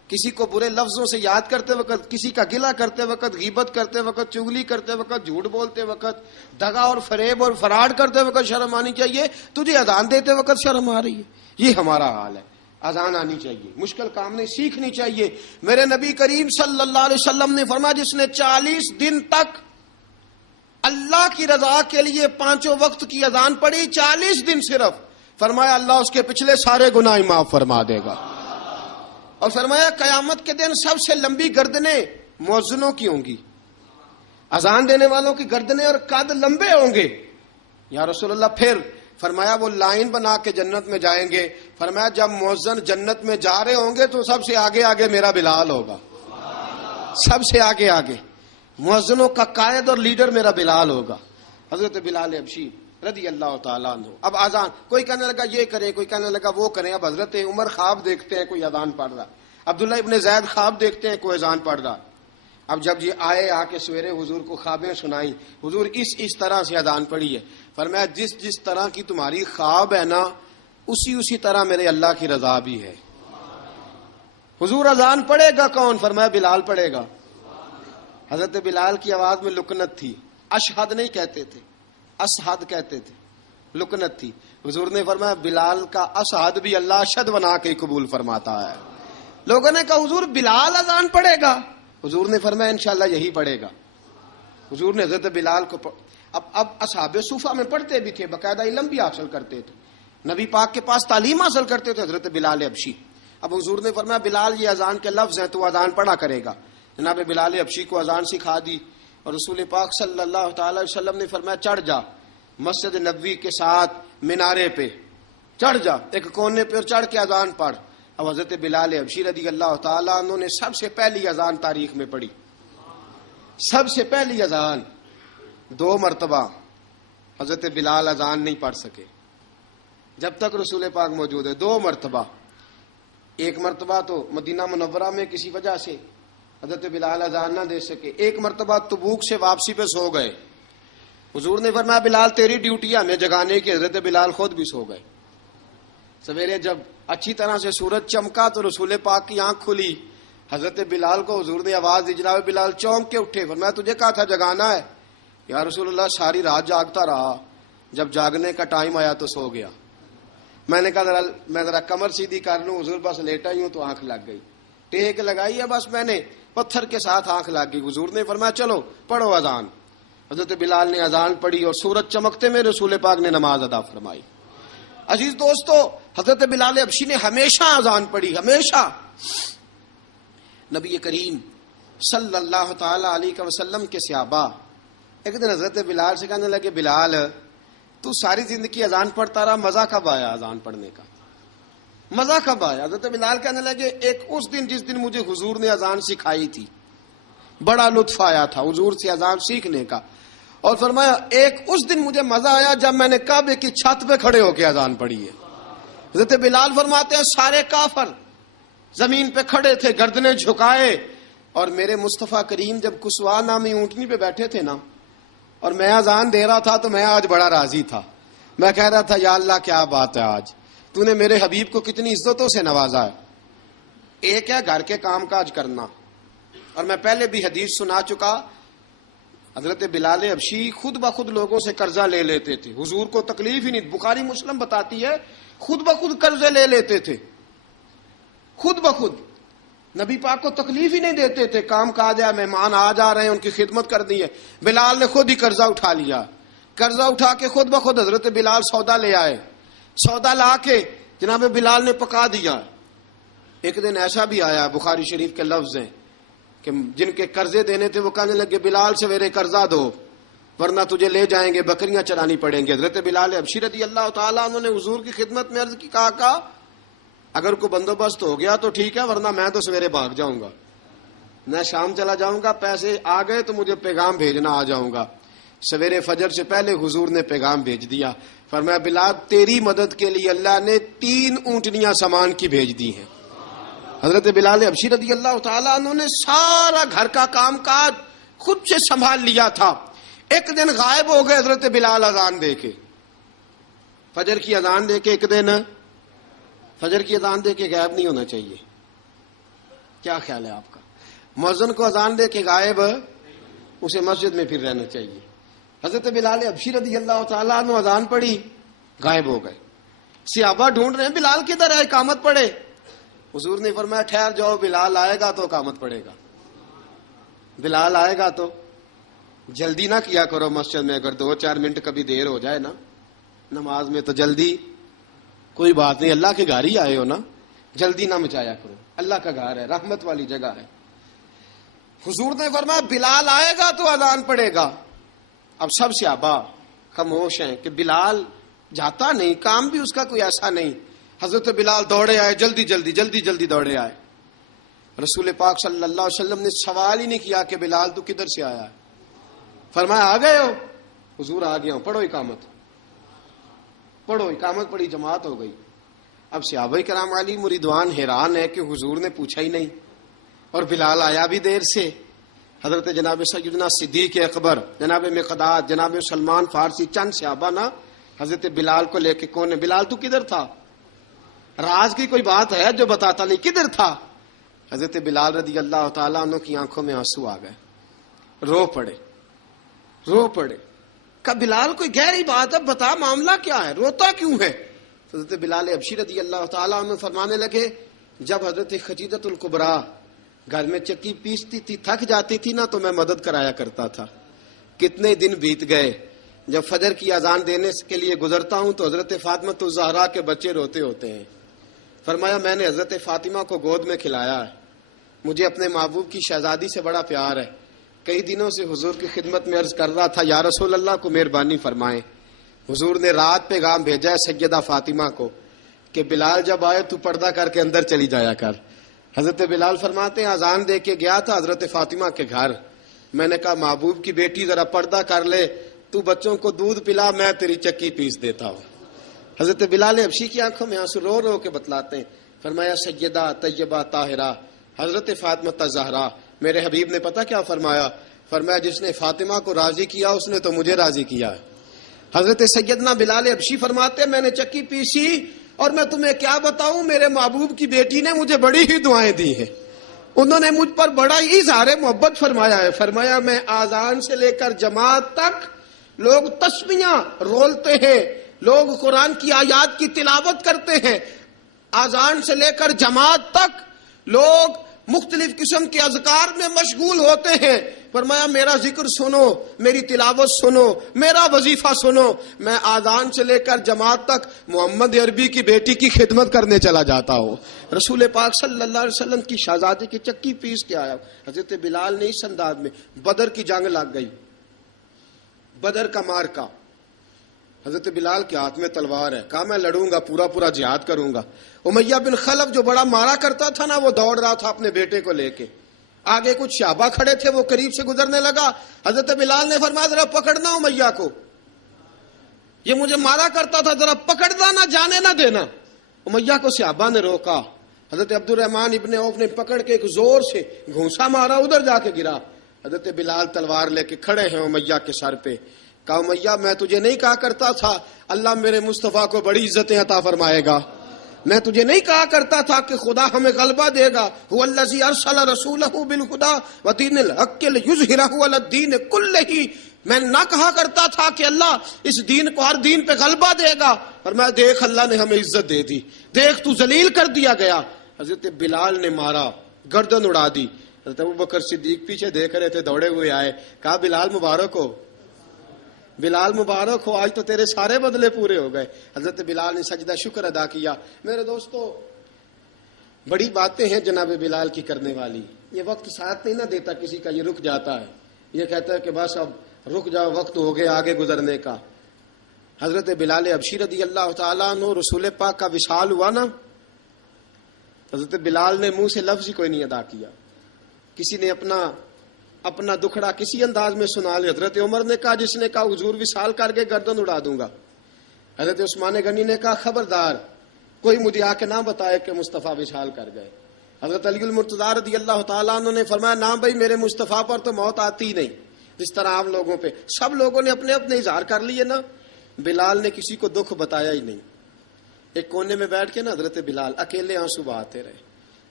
کسی کو برے لفظوں سے یاد کرتے وقت، کسی کا گلہ کرتے وقت، غیبت کرتے وقت، چغلی کرتے وقت، جھوٹ بولتے وقت، دغا اور فریب اور فراڈ کرتے وقت شرم آنی چاہیے. تجھے اذان دیتے وقت شرم آ رہی ہے. یہ ہمارا حال ہے. اذان آنی چاہیے، مشکل کام نہیں، سیکھنی چاہیے. میرے نبی کریم صلی اللہ علیہ وسلم نے فرمایا جس نے 40 دن تک اللہ کی رضا کے لیے 5 وقت کی اذان پڑھی، 40 دن صرف، فرمایا اللہ اس کے پچھلے سارے گناہ معاف فرما دے گا. اور فرمایا قیامت کے دن سب سے لمبی گردنیں مؤذنوں کی ہوں گی، اذان دینے والوں کی گردنیں اور قد لمبے ہوں گے. یا رسول اللہ پھر؟ فرمایا وہ لائن بنا کے جنت میں جائیں گے. فرمایا جب مؤذن جنت میں جا رہے ہوں گے تو سب سے آگے آگے میرا بلال ہوگا، سب سے آگے آگے مؤذنوں کا قائد اور لیڈر میرا بلال ہوگا، حضرت بلال حبشی رضی اللہ تعالیٰ عنہ. اب اذان کوئی کہنے لگا یہ کریں، کوئی کہنے لگا وہ کریں. اب حضرت عمر خواب دیکھتے ہیں کوئی اذان پڑھ رہا، عبداللہ ابن زید خواب دیکھتے ہیں کوئی اذان پڑھ رہا. اب جب یہ آئے آ کے سویرے حضور کو خوابیں سنائیں، حضور اس طرح سے اذان پڑھی ہے. فرمایا جس طرح کی تمہاری خواب ہے نا اسی طرح میرے اللہ کی رضا بھی ہے. حضور اذان پڑھے گا کون؟ فرمایا بلال پڑھے گا. حضرت بلال کی آواز میں لکنت تھی، اشہد نہیں کہتے تھے، اشہد کہتے تھے، لکنت تھی. حضور نے فرمایا بلال کا اشہد بھی اللہ اشہد بنا کے قبول فرماتا ہے. لوگوں نے کہا حضور بلال اذان پڑھے گا؟ حضور نے فرمایا انشاءاللہ یہی پڑھے گا. حضور نے حضرت بلال کو اب اصحاب صوفہ میں پڑھتے بھی تھے، باقاعدہ علم بھی حاصل کرتے تھے، نبی پاک کے پاس تعلیم حاصل کرتے تھے حضرت بلال حبشی. اب حضور نے فرمایا بلال یہ اذان کے لفظ ہیں تو اذان پڑھا کرے گا. جناب بلال حبشی کو اذان سکھا دی اور رسول پاک صلی اللہ تعالی وسلم نے فرمایا چڑھ جا مسجد نبوی کے ساتھ مینارے پہ، چڑھ جا ایک کونے پہ اور چڑھ کے اذان پڑھ. اب حضرت بلال حبشی رضی اللہ تعالیٰ عنہ نے سب سے پہلی اذان تاریخ میں پڑھی، سب سے پہلی اذان. 2 مرتبہ حضرت بلال اذان نہیں پڑھ سکے جب تک رسول پاک موجود ہے. 2 مرتبہ، ایک مرتبہ تو مدینہ منورہ میں کسی وجہ سے حضرت بلال اذان نہ دے سکے، ایک مرتبہ تبوک سے واپسی پہ سو گئے. حضور نے فرمایا بلال تیری ڈیوٹی ہے ہمیں جگانے کی. حضرت بلال خود بھی سو گئے. سویرے جب اچھی طرح سے سورج چمکا تو رسول پاک کی آنکھ کھلی. حضرت بلال کو حضور نے آواز دی، جناب بلال چونک کے اٹھے. فرمایا تجھے کہا تھا جگانا ہے. یا رسول اللہ ساری رات جاگتا رہا، جب جاگنے کا ٹائم آیا تو سو گیا. میں نے کہا میں ذرا کمر سیدھی کر لوں. حضور بس لیٹا ہی ہوں تو آنکھ لگ گئی، ٹیک لگائی ہے بس میں نے، پتھر کے ساتھ آنکھ لگ گئی. حضور نے فرمایا چلو پڑھو اذان. حضرت بلال نے اذان پڑھی اور سورج چمکتے میں رسول پاک نے نماز ادا فرمائی. عزیز دوستو حضرت بلال حبشی نے ہمیشہ اذان پڑھی، ہمیشہ. نبی کریم صلی اللہ تعالی علیہ وسلم کے صحابہ ایک دن حضرت بلال سے کہنے لگے بلال تو ساری زندگی اذان پڑھتا رہا، مزہ کب آیا اذان پڑھنے کا؟ مزہ کب آیا؟ حضرت بلال کہنے لگے ایک اس دن جس دن مجھے حضور نے اذان سکھائی تھی، بڑا لطف آیا تھا حضور سے اذان سیکھنے کا. اور فرمایا ایک اس دن مجھے مزہ آیا جب میں نے کعبے کی چھت پہ کھڑے ہو کے اذان پڑھی ہے. حضرت بلال فرماتے ہیں سارے کافر زمین پہ کھڑے تھے گردنیں جھکائے، اور میرے مصطفیٰ کریم جب کسوا نامی اونٹنی پہ بیٹھے تھے نا اور میں اذان دے رہا تھا تو میں آج بڑا راضی تھا. میں کہہ رہا تھا یا اللہ کیا بات ہے، آج تو نے میرے حبیب کو کتنی عزتوں سے نوازا ہے. ایک ہے گھر کے کام کاج کرنا، اور میں پہلے بھی حدیث سنا چکا، حضرت بلال حبشی خود بخود لوگوں سے قرضہ لے لیتے تھے، حضور کو تکلیف ہی نہیں. بخاری مسلم بتاتی ہے خود بخود قرضے لے لیتے تھے، خود بخود نبی پاک کو تکلیف ہی نہیں دیتے تھے. کام کاج ہے، مہمان آ جا رہے ہیں ان کی خدمت کرنی ہے. بلال نے خود ہی قرضہ اٹھا لیا، قرضہ اٹھا کے خود بخود حضرت بلال سودا لے آئے، سودا لا کے جناب بلال نے پکا دیا. ایک دن ایسا بھی آیا بخاری شریف کے لفظ ہیں کہ جن کے قرضے دینے تھے وہ کہنے لگے بلال سویرے قرضہ دو ورنہ تجھے لے جائیں گے، بکریاں چرانی پڑیں گے. حضرت بلال حبشی رضی اللہ تعالیٰ انہوں نے حضور کی خدمت میں عرض کی، کہا اگر کوئی بندوبست ہو گیا تو ٹھیک ہے ورنہ میں تو سویرے بھاگ جاؤں گا، میں شام چلا جاؤں گا، پیسے آ گئے تو مجھے پیغام بھیجنا آ جاؤں گا. سویرے فجر سے پہلے حضور نے پیغام بھیج دیا. فرمایا بلال تیری مدد کے لیے اللہ نے 3 اونٹنیاں سامان کی بھیج دی ہیں. حضرت بلال حبشی رضی اللہ تعالیٰ عنہ نے سارا گھر کا کام کاج خود سے سنبھال لیا تھا. ایک دن غائب ہو گئے حضرت بلال اذان دے کے، فجر کی اذان دے کے. ایک دن فجر کی اذان دے کے غائب نہیں ہونا چاہیے. کیا خیال ہے آپ کا؟ مؤذن کو اذان دے کے غائب اسے مسجد میں پھر رہنا چاہیے. حضرت بلال حبشی رضی اللہ تعالیٰ عنہ اذان پڑھی, غائب ہو گئے. صحابہ ڈھونڈ رہے ہیں بلال کدھر ہے, اقامت پڑھے. حضور نے فرمایا ٹھہر جاؤ, بلال آئے گا تو اقامت پڑھے گا. بلال آئے گا تو جلدی نہ کیا کرو مسجد میں. اگر 2-4 منٹ کبھی دیر ہو جائے نا نماز میں تو جلدی کوئی بات نہیں, اللہ کے گھر ہی آئے ہو نا, جلدی نہ مچایا کرو. اللہ کا گھر ہے, رحمت والی جگہ ہے. حضور نے فرمایا بلال آئے گا تو اذان پڑے گا. اب سب صحابہ خاموش ہیں کہ بلال جاتا نہیں, کام بھی اس کا کوئی ایسا نہیں. حضرت بلال دوڑے آئے, جلدی جلدی جلدی جلدی دوڑے آئے. رسول پاک صلی اللہ علیہ وسلم نے سوال ہی نہیں کیا کہ بلال تو کدھر سے آیا ہے, فرمایا آ گئے ہو. حضور آ گیا ہوں, پڑھو اقامت. پڑھو اقامت پڑھی, جماعت ہو گئی. اب صحابہ کرام علی مریدوان حیران ہے کہ حضور نے پوچھا ہی نہیں اور بلال آیا بھی دیر سے. حضرت جناب سیدنا صدیق اکبر, جناب مقداد, جناب سلمان فارسی, چند صحابہ نا حضرت بلال کو لے کے کون ہے, بلال تو کدھر تھا, راز کی کوئی بات ہے جو بتاتا نہیں, کدھر تھا. حضرت بلال رضی اللہ تعالیٰ عنہ کی آنکھوں میں آنسو آ گئے, رو پڑے. کہ بلال کوئی گہری بات ہے, بتا معاملہ کیا ہے, روتا کیوں ہے. حضرت بلال حبشی رضی اللہ تعالیٰ عنہ فرمانے لگے جب حضرت خدیجہ الکبریٰ گھر میں چکی پیستی تھی, تھک جاتی تھی نا, تو میں مدد کرایا کرتا تھا. کتنے دن بیت گئے, جب فجر کی اذان دینے کے لیے گزرتا ہوں تو حضرت فاطمہ الزہرا کے بچے روتے ہوتے ہیں. فرمایا میں نے حضرت فاطمہ کو گود میں کھلایا ہے, مجھے اپنے محبوب کی شہزادی سے بڑا پیار ہے. کئی دنوں سے حضور کی خدمت میں عرض کر رہا تھا یا رسول اللہ کو مہربانی فرمائیں. حضور نے رات پیغام بھیجا ہے سیدہ فاطمہ کو کہ بلال جب آئے تو پردہ کر کے اندر چلی جایا کر. حضرت بلال فرماتے ہیں اذان دے کے گیا تھا حضرت فاطمہ کے گھر, میں نے کہا محبوب کی بیٹی ذرا پردہ کر لے, تو بچوں کو دودھ پلا, میں تیری چکی پیس دیتا ہوں. حضرت بلال حبشی کی آنکھوں میں آنسو رو رو کے بتلاتے ہیں. فرمایا سیدہ طیبہ طاہرہ حضرت فاطمہ الزہرا, میرے حبیب نے پتہ کیا فرمایا, فرمایا جس نے فاطمہ کو راضی کیا اس نے تو مجھے راضی کیا ہے. حضرت سیدنا بلال حبشی فرماتے ہیں میں نے چکی پیسی اور میں تمہیں کیا بتاؤں, میرے محبوب کی بیٹی نے مجھے بڑی ہی دعائیں دی ہیں, انہوں نے مجھ پر بڑا ہی اظہار محبت فرمایا ہے. فرمایا میں آذان سے لے کر جماعت تک لوگ تسبیحاں رولتے ہیں, لوگ قرآن کی آیات کی تلاوت کرتے ہیں, آذان سے لے کر جماعت تک لوگ مختلف قسم کے اذکار میں مشغول ہوتے ہیں. فرمایا میرا ذکر سنو, میری تلاوت سنو, میرا وظیفہ سنو, میں آذان سے لے کر جماعت تک محمد عربی کی بیٹی کی خدمت کرنے چلا جاتا ہوں. رسول پاک صلی اللہ علیہ وسلم کی شہزادی کی چکی پیس کے آیا. حضرت بلال نے اس انداز میں, بدر کی جنگ لگ گئی, بدر کا مارکا, حضرت بلال کے ہاتھ میں تلوار ہے, کہا میں لڑوں گا, پورا جہاد کروں گا. امیہ بن خلف جو بڑا مارا کرتا تھا نا, وہ دوڑ رہا تھا اپنے بیٹے کو لے کے, آگے کچھ صحابہ کھڑے تھے, وہ قریب سے گزرنے لگا. حضرت بلال نے فرمایا ذرا پکڑنا امیہ کو, یہ مجھے مارا کرتا تھا, ذرا پکڑنا, نہ جانے نہ دینا. امیہ کو صحابہ نے روکا. حضرت عبد الرحمن ابن عوف نے پکڑ کے ایک زور سے گھونسا مارا, ادھر جا کے گرا. حضرت بلال تلوار لے کے کھڑے ہیں امیہ کے سر پہ. کہا امیہ میں تجھے نہیں کہا کرتا تھا اللہ میرے مصطفیٰ کو بڑی عزتیں عطا فرمائے گا, میں تجھے نہیں کہا کرتا تھا کہ خدا ہمیں غلبہ دے گا, هو الذی ارسل رسولہ بالہدی ودین الحق لیظہرہ علی الدین کلہ, میں نہ کہا کرتا تھا کہ اللہ اس دین کو ہر دین پہ غلبہ دے گا, اور میں دیکھ اللہ نے ہمیں عزت دے دی, دیکھ تو ذلیل کر دیا گیا. حضرت بلال نے مارا, گردن اڑا دی. حضرت ابوبکر صدیق پیچھے دیکھ رہے تھے, دوڑے ہوئے آئے, کہا بلال مبارک ہو, بلال مبارک ہو, آج تو تیرے سارے بدلے پورے ہو گئے. حضرت بلال نے سجدہ شکر ادا کیا. میرے دوستو بڑی باتیں ہیں جناب بلال کی کرنے والی. یہ وقت ساتھ نہیں نہ دیتا کسی کا, یہ رک جاتا ہے, یہ کہتا ہے کہ بس اب رک جاؤ, وقت ہو گیا آگے گزرنے کا. حضرت بلال حبشی رضی اللہ تعالیٰ عنہ رسول پاک کا وصال ہوا نا, حضرت بلال نے منہ سے لفظ ہی کوئی نہیں ادا کیا. کسی نے اپنا دکھڑا کسی انداز میں سنا لے. حضرت عمر نے کہا, جس نے کہا حضور وصال کر کے گردن اڑا دوں گا. حضرت عثمان غنی نے کہا خبردار کوئی مجھے آ کے نہ بتائے کہ مصطفیٰ وصال کر گئے. حضرت علی المرتضیٰ رضی اللہ تعالیٰ عنہ نے فرمایا نہ بھائی, میرے مصطفیٰ پر تو موت آتی ہی نہیں, جس طرح عام لوگوں پہ. سب لوگوں نے اپنے اپنے اظہار کر لیے نا, بلال نے کسی کو دکھ بتایا ہی نہیں. ایک کونے میں بیٹھ کے نا حضرت بلال اکیلے آنسو بہاتے رہے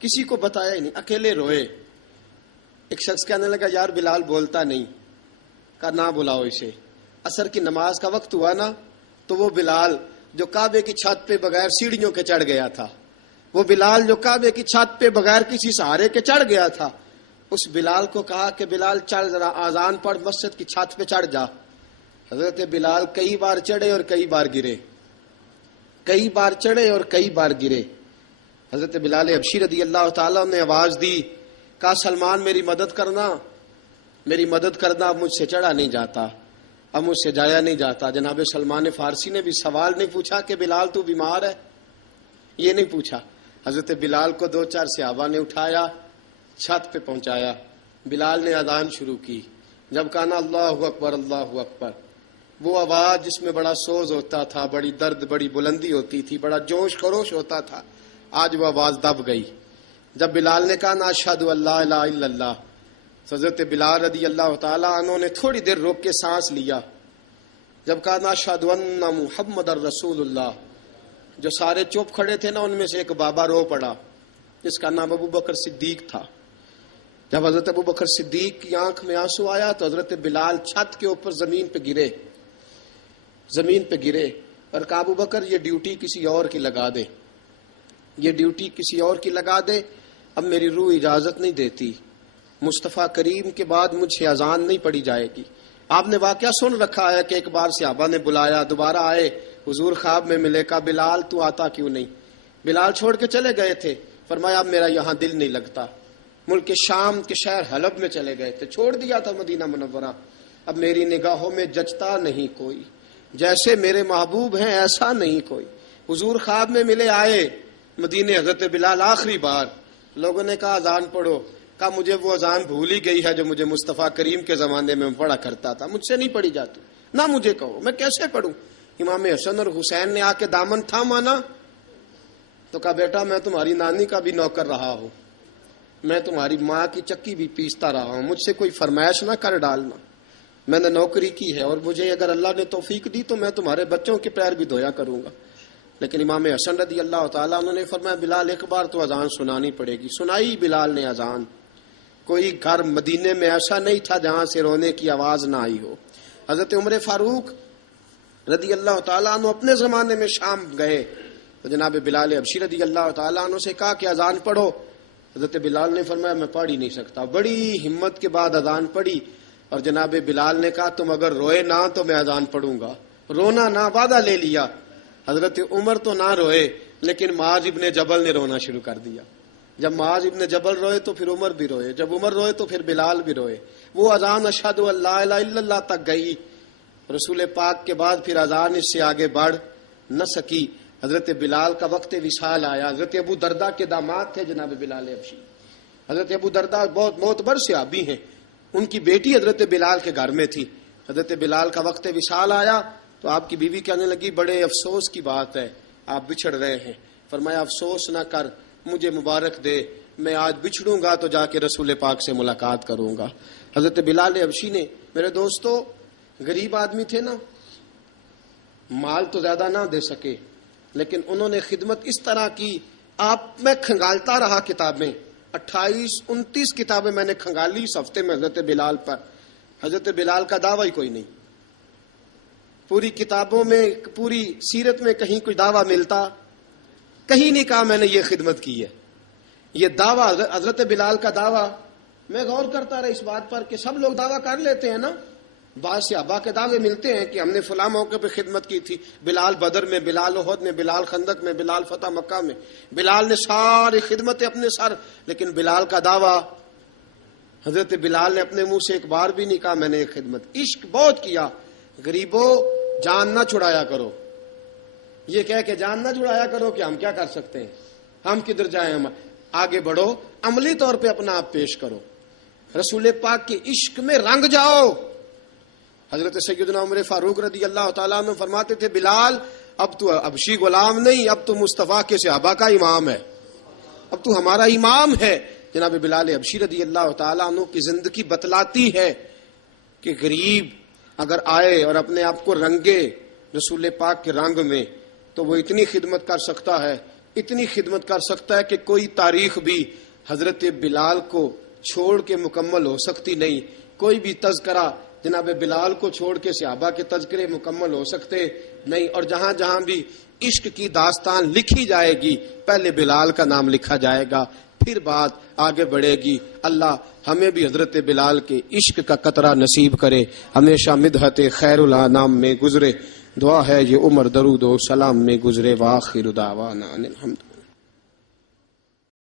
کسی کو بتایا ہی نہیں، اکیلے روئے۔ ایک شخص کہنے لگا یار بلال بولتا نہیں، کہا نہ بلاؤ اسے۔ عصر کی نماز کا وقت ہوا نا، تو وہ بلال جو کعبے کی چھت پہ بغیر سیڑھیوں کے چڑھ گیا تھا، وہ بلال جو کعبے کی چھت پہ بغیر کسی سہارے کے چڑھ گیا تھا، اس بلال کو کہا کہ بلال چڑھ ذرا، آذان پڑھ، مسجد کی چھت پہ چڑھ جا۔ حضرت بلال کئی بار چڑھے اور کئی بار گرے، کئی بار چڑھے اور کئی بار گرے۔ حضرت بلال حبشی رضی اللہ تعالیٰ نے آواز دی، کہا سلمان میری مدد کرنا، میری مدد کرنا، اب مجھ سے چڑھا نہیں جاتا، اب مجھ سے جایا نہیں جاتا۔ جناب سلمان فارسی نے بھی سوال نہیں پوچھا کہ بلال تو بیمار ہے، یہ نہیں پوچھا۔ حضرت بلال کو 2-4 صحابہ نے اٹھایا، چھت پہ پہنچایا۔ بلال نے اذان شروع کی۔ جب کہا نا اللہ اکبر اللہ اکبر، وہ آواز جس میں بڑا سوز ہوتا تھا، بڑی درد، بڑی بلندی ہوتی تھی، بڑا جوش خروش ہوتا تھا، آج وہ آواز دب گئی۔ جب بلال نے کہا نا اشہد ان لا الہ الا اللہ، حضرت بلال رضی اللہ تعالیٰ عنہ نے تھوڑی دیر روک کے سانس لیا۔ جب کہا نا اشہد ان محمد الرسول اللہ، جو سارے چپ کھڑے تھے نا، ان میں سے ایک بابا رو پڑا جس کا نام ابو بکر صدیق تھا۔ جب حضرت ابو بکر صدیق کی آنکھ میں آنسو آیا تو حضرت بلال چھت کے اوپر زمین پہ گرے، زمین پہ گرے اور کہا ابو بکر یہ ڈیوٹی کسی اور کی لگا دے، یہ ڈیوٹی کسی اور کی لگا دے، اب میری روح اجازت نہیں دیتی، مصطفیٰ کریم کے بعد مجھ سے اذان نہیں پڑھی جائے گی۔ آپ نے واقعہ سن رکھا ہے کہ ایک بار صحابہ نے بلایا، دوبارہ آئے، حضور خواب میں ملے، کہا بلال تو آتا کیوں نہیں؟ بلال چھوڑ کے چلے گئے تھے، فرمایا اب میرا یہاں دل نہیں لگتا۔ ملک شام کے شہر حلب میں چلے گئے تھے، چھوڑ دیا تھا مدینہ منورہ، اب میری نگاہوں میں جچتا نہیں کوئی، جیسے میرے محبوب ہیں ایسا نہیں کوئی۔ حضور خواب میں ملے، آئے مدینے، حضرت بلال آخری بار، لوگوں نے کہا اذان پڑھو، کہا مجھے وہ اذان بھول ہی گئی ہے جو مجھے مصطفیٰ کریم کے زمانے میں پڑھا کرتا تھا، مجھ سے نہیں پڑھی جاتی، نہ مجھے کہو، میں کیسے پڑھوں؟ امام حسن اور حسین نے آ کے دامن تھاما نا، تو کہا بیٹا میں تمہاری نانی کا بھی نوکر رہا ہوں، میں تمہاری ماں کی چکی بھی پیستا رہا ہوں، مجھ سے کوئی فرمائش نہ کر ڈالنا، میں نے نوکری کی ہے اور مجھے اگر اللہ نے توفیق دی تو میں تمہارے بچوں کے پیر بھی دھویا کروں گا۔ لیکن امام حسن رضی اللہ تعالیٰ انہوں نے فرمایا بلال ایک بار تو اذان سنانی پڑے گی۔ سنائی بلال نے اذان۔ کوئی گھر مدینے میں ایسا نہیں تھا جہاں سے رونے کی آواز نہ آئی ہو۔ حضرت عمر فاروق رضی اللہ تعالیٰ عنہ اپنے زمانے میں شام گئے تو جناب بلال حبشی رضی اللہ تعالیٰ عنہ سے کہا کہ اذان پڑھو۔ حضرت بلال نے فرمایا میں پڑھ ہی نہیں سکتا، بڑی ہمت کے بعد اذان پڑھی اور جناب بلال نے کہا تم اگر روئے نہ تو میں اذان پڑھوں گا، رونا نہ، وعدہ لے لیا۔ حضرت عمر تو نہ روئے لیکن معاذ ابن جبل نے رونا شروع کر دیا۔ جب معاذ ابن جبل روئے تو پھر عمر بھی روئے، جب عمر روئے تو پھر بلال بھی روئے۔ وہ اذان اشہد ان لا الہ الا اللہ تک گئی، رسول پاک کے بعد پھر اذان اس سے آگے بڑھ نہ سکی۔ حضرت بلال کا وقت وصال آیا۔ حضرت ابو درداء کے داماد تھے جناب بلال حبشی۔ حضرت ابو درداء بہت معتبر صحابی ہیں، ان کی بیٹی حضرت بلال کے گھر میں تھی۔ حضرت بلال کا وقت وصال آیا تو آپ کی بیوی کہنے لگی بڑے افسوس کی بات ہے، آپ بچھڑ رہے ہیں۔ فرمایا افسوس نہ کر، مجھے مبارک دے، میں آج بچھڑوں گا تو جا کے رسول پاک سے ملاقات کروں گا۔ حضرت بلال حبشی نے، میرے دوستو، غریب آدمی تھے نا، مال تو زیادہ نہ دے سکے لیکن انہوں نے خدمت اس طرح کی، میں کھنگالتا رہا کتابیں، 28-29 کتابیں میں نے کھنگالی اس ہفتے میں حضرت بلال پر۔ حضرت بلال کا دعویٰ ہی کوئی نہیں، پوری کتابوں میں، پوری سیرت میں کہیں کوئی دعویٰ ملتا؟ کہیں نہیں کہا میں نے یہ خدمت کی ہے۔ یہ دعویٰ حضرت بلال کا دعویٰ، میں غور کرتا رہا اس بات پر کہ سب لوگ دعویٰ کر لیتے ہیں نا، بعض صحابہ کے دعوے ملتے ہیں کہ ہم نے فلاں موقع پہ خدمت کی تھی، بلال بدر میں، بلال احد میں، بلال خندق میں، بلال فتح مکہ میں، بلال نے ساری خدمتیں اپنے سر، لیکن بلال کا دعویٰ، حضرت بلال نے اپنے منہ سے ایک بار بھی نہیں کہا میں نے یہ خدمت۔ عشق بہت کیا، غریبوں جان نہ چھڑایا کرو، یہ کہہ کہ جان نہ چھڑایا کرو کہ ہم کیا کر سکتے ہیں، ہم کدھر جائیں، ہم آگے بڑھو، عملی طور پہ اپنا آپ پیش کرو، رسول پاک کے عشق میں رنگ جاؤ۔ حضرت سیدنا عمر فاروق رضی اللہ تعالیٰ عنہ فرماتے تھے بلال اب تو حبشی غلام نہیں، اب تو مصطفیٰ کے صحابہ کا امام ہے، اب تو ہمارا امام ہے۔ جناب بلال حبشی رضی اللہ تعالیٰ عنہ کی زندگی بتلاتی ہے کہ غریب اگر آئے اور اپنے آپ کو رنگے رسول پاک کے رنگ میں تو وہ اتنی خدمت کر سکتا ہے اتنی خدمت کر سکتا ہے کہ کوئی تاریخ بھی حضرت بلال کو چھوڑ کے مکمل ہو سکتی نہیں، کوئی بھی تذکرہ جناب بلال کو چھوڑ کے صحابہ کے تذکرے مکمل ہو سکتے نہیں، اور جہاں جہاں بھی عشق کی داستان لکھی جائے گی پہلے بلال کا نام لکھا جائے گا، پھر بات آگے بڑھے گی۔ اللہ ہمیں بھی حضرت بلال کے عشق کا قطرہ نصیب کرے، ہمیشہ مدحت خیر الانام میں گزرے۔ دعا ہے یہ عمر درود و سلام میں گزرے، وآخر دعوانا ان الحمد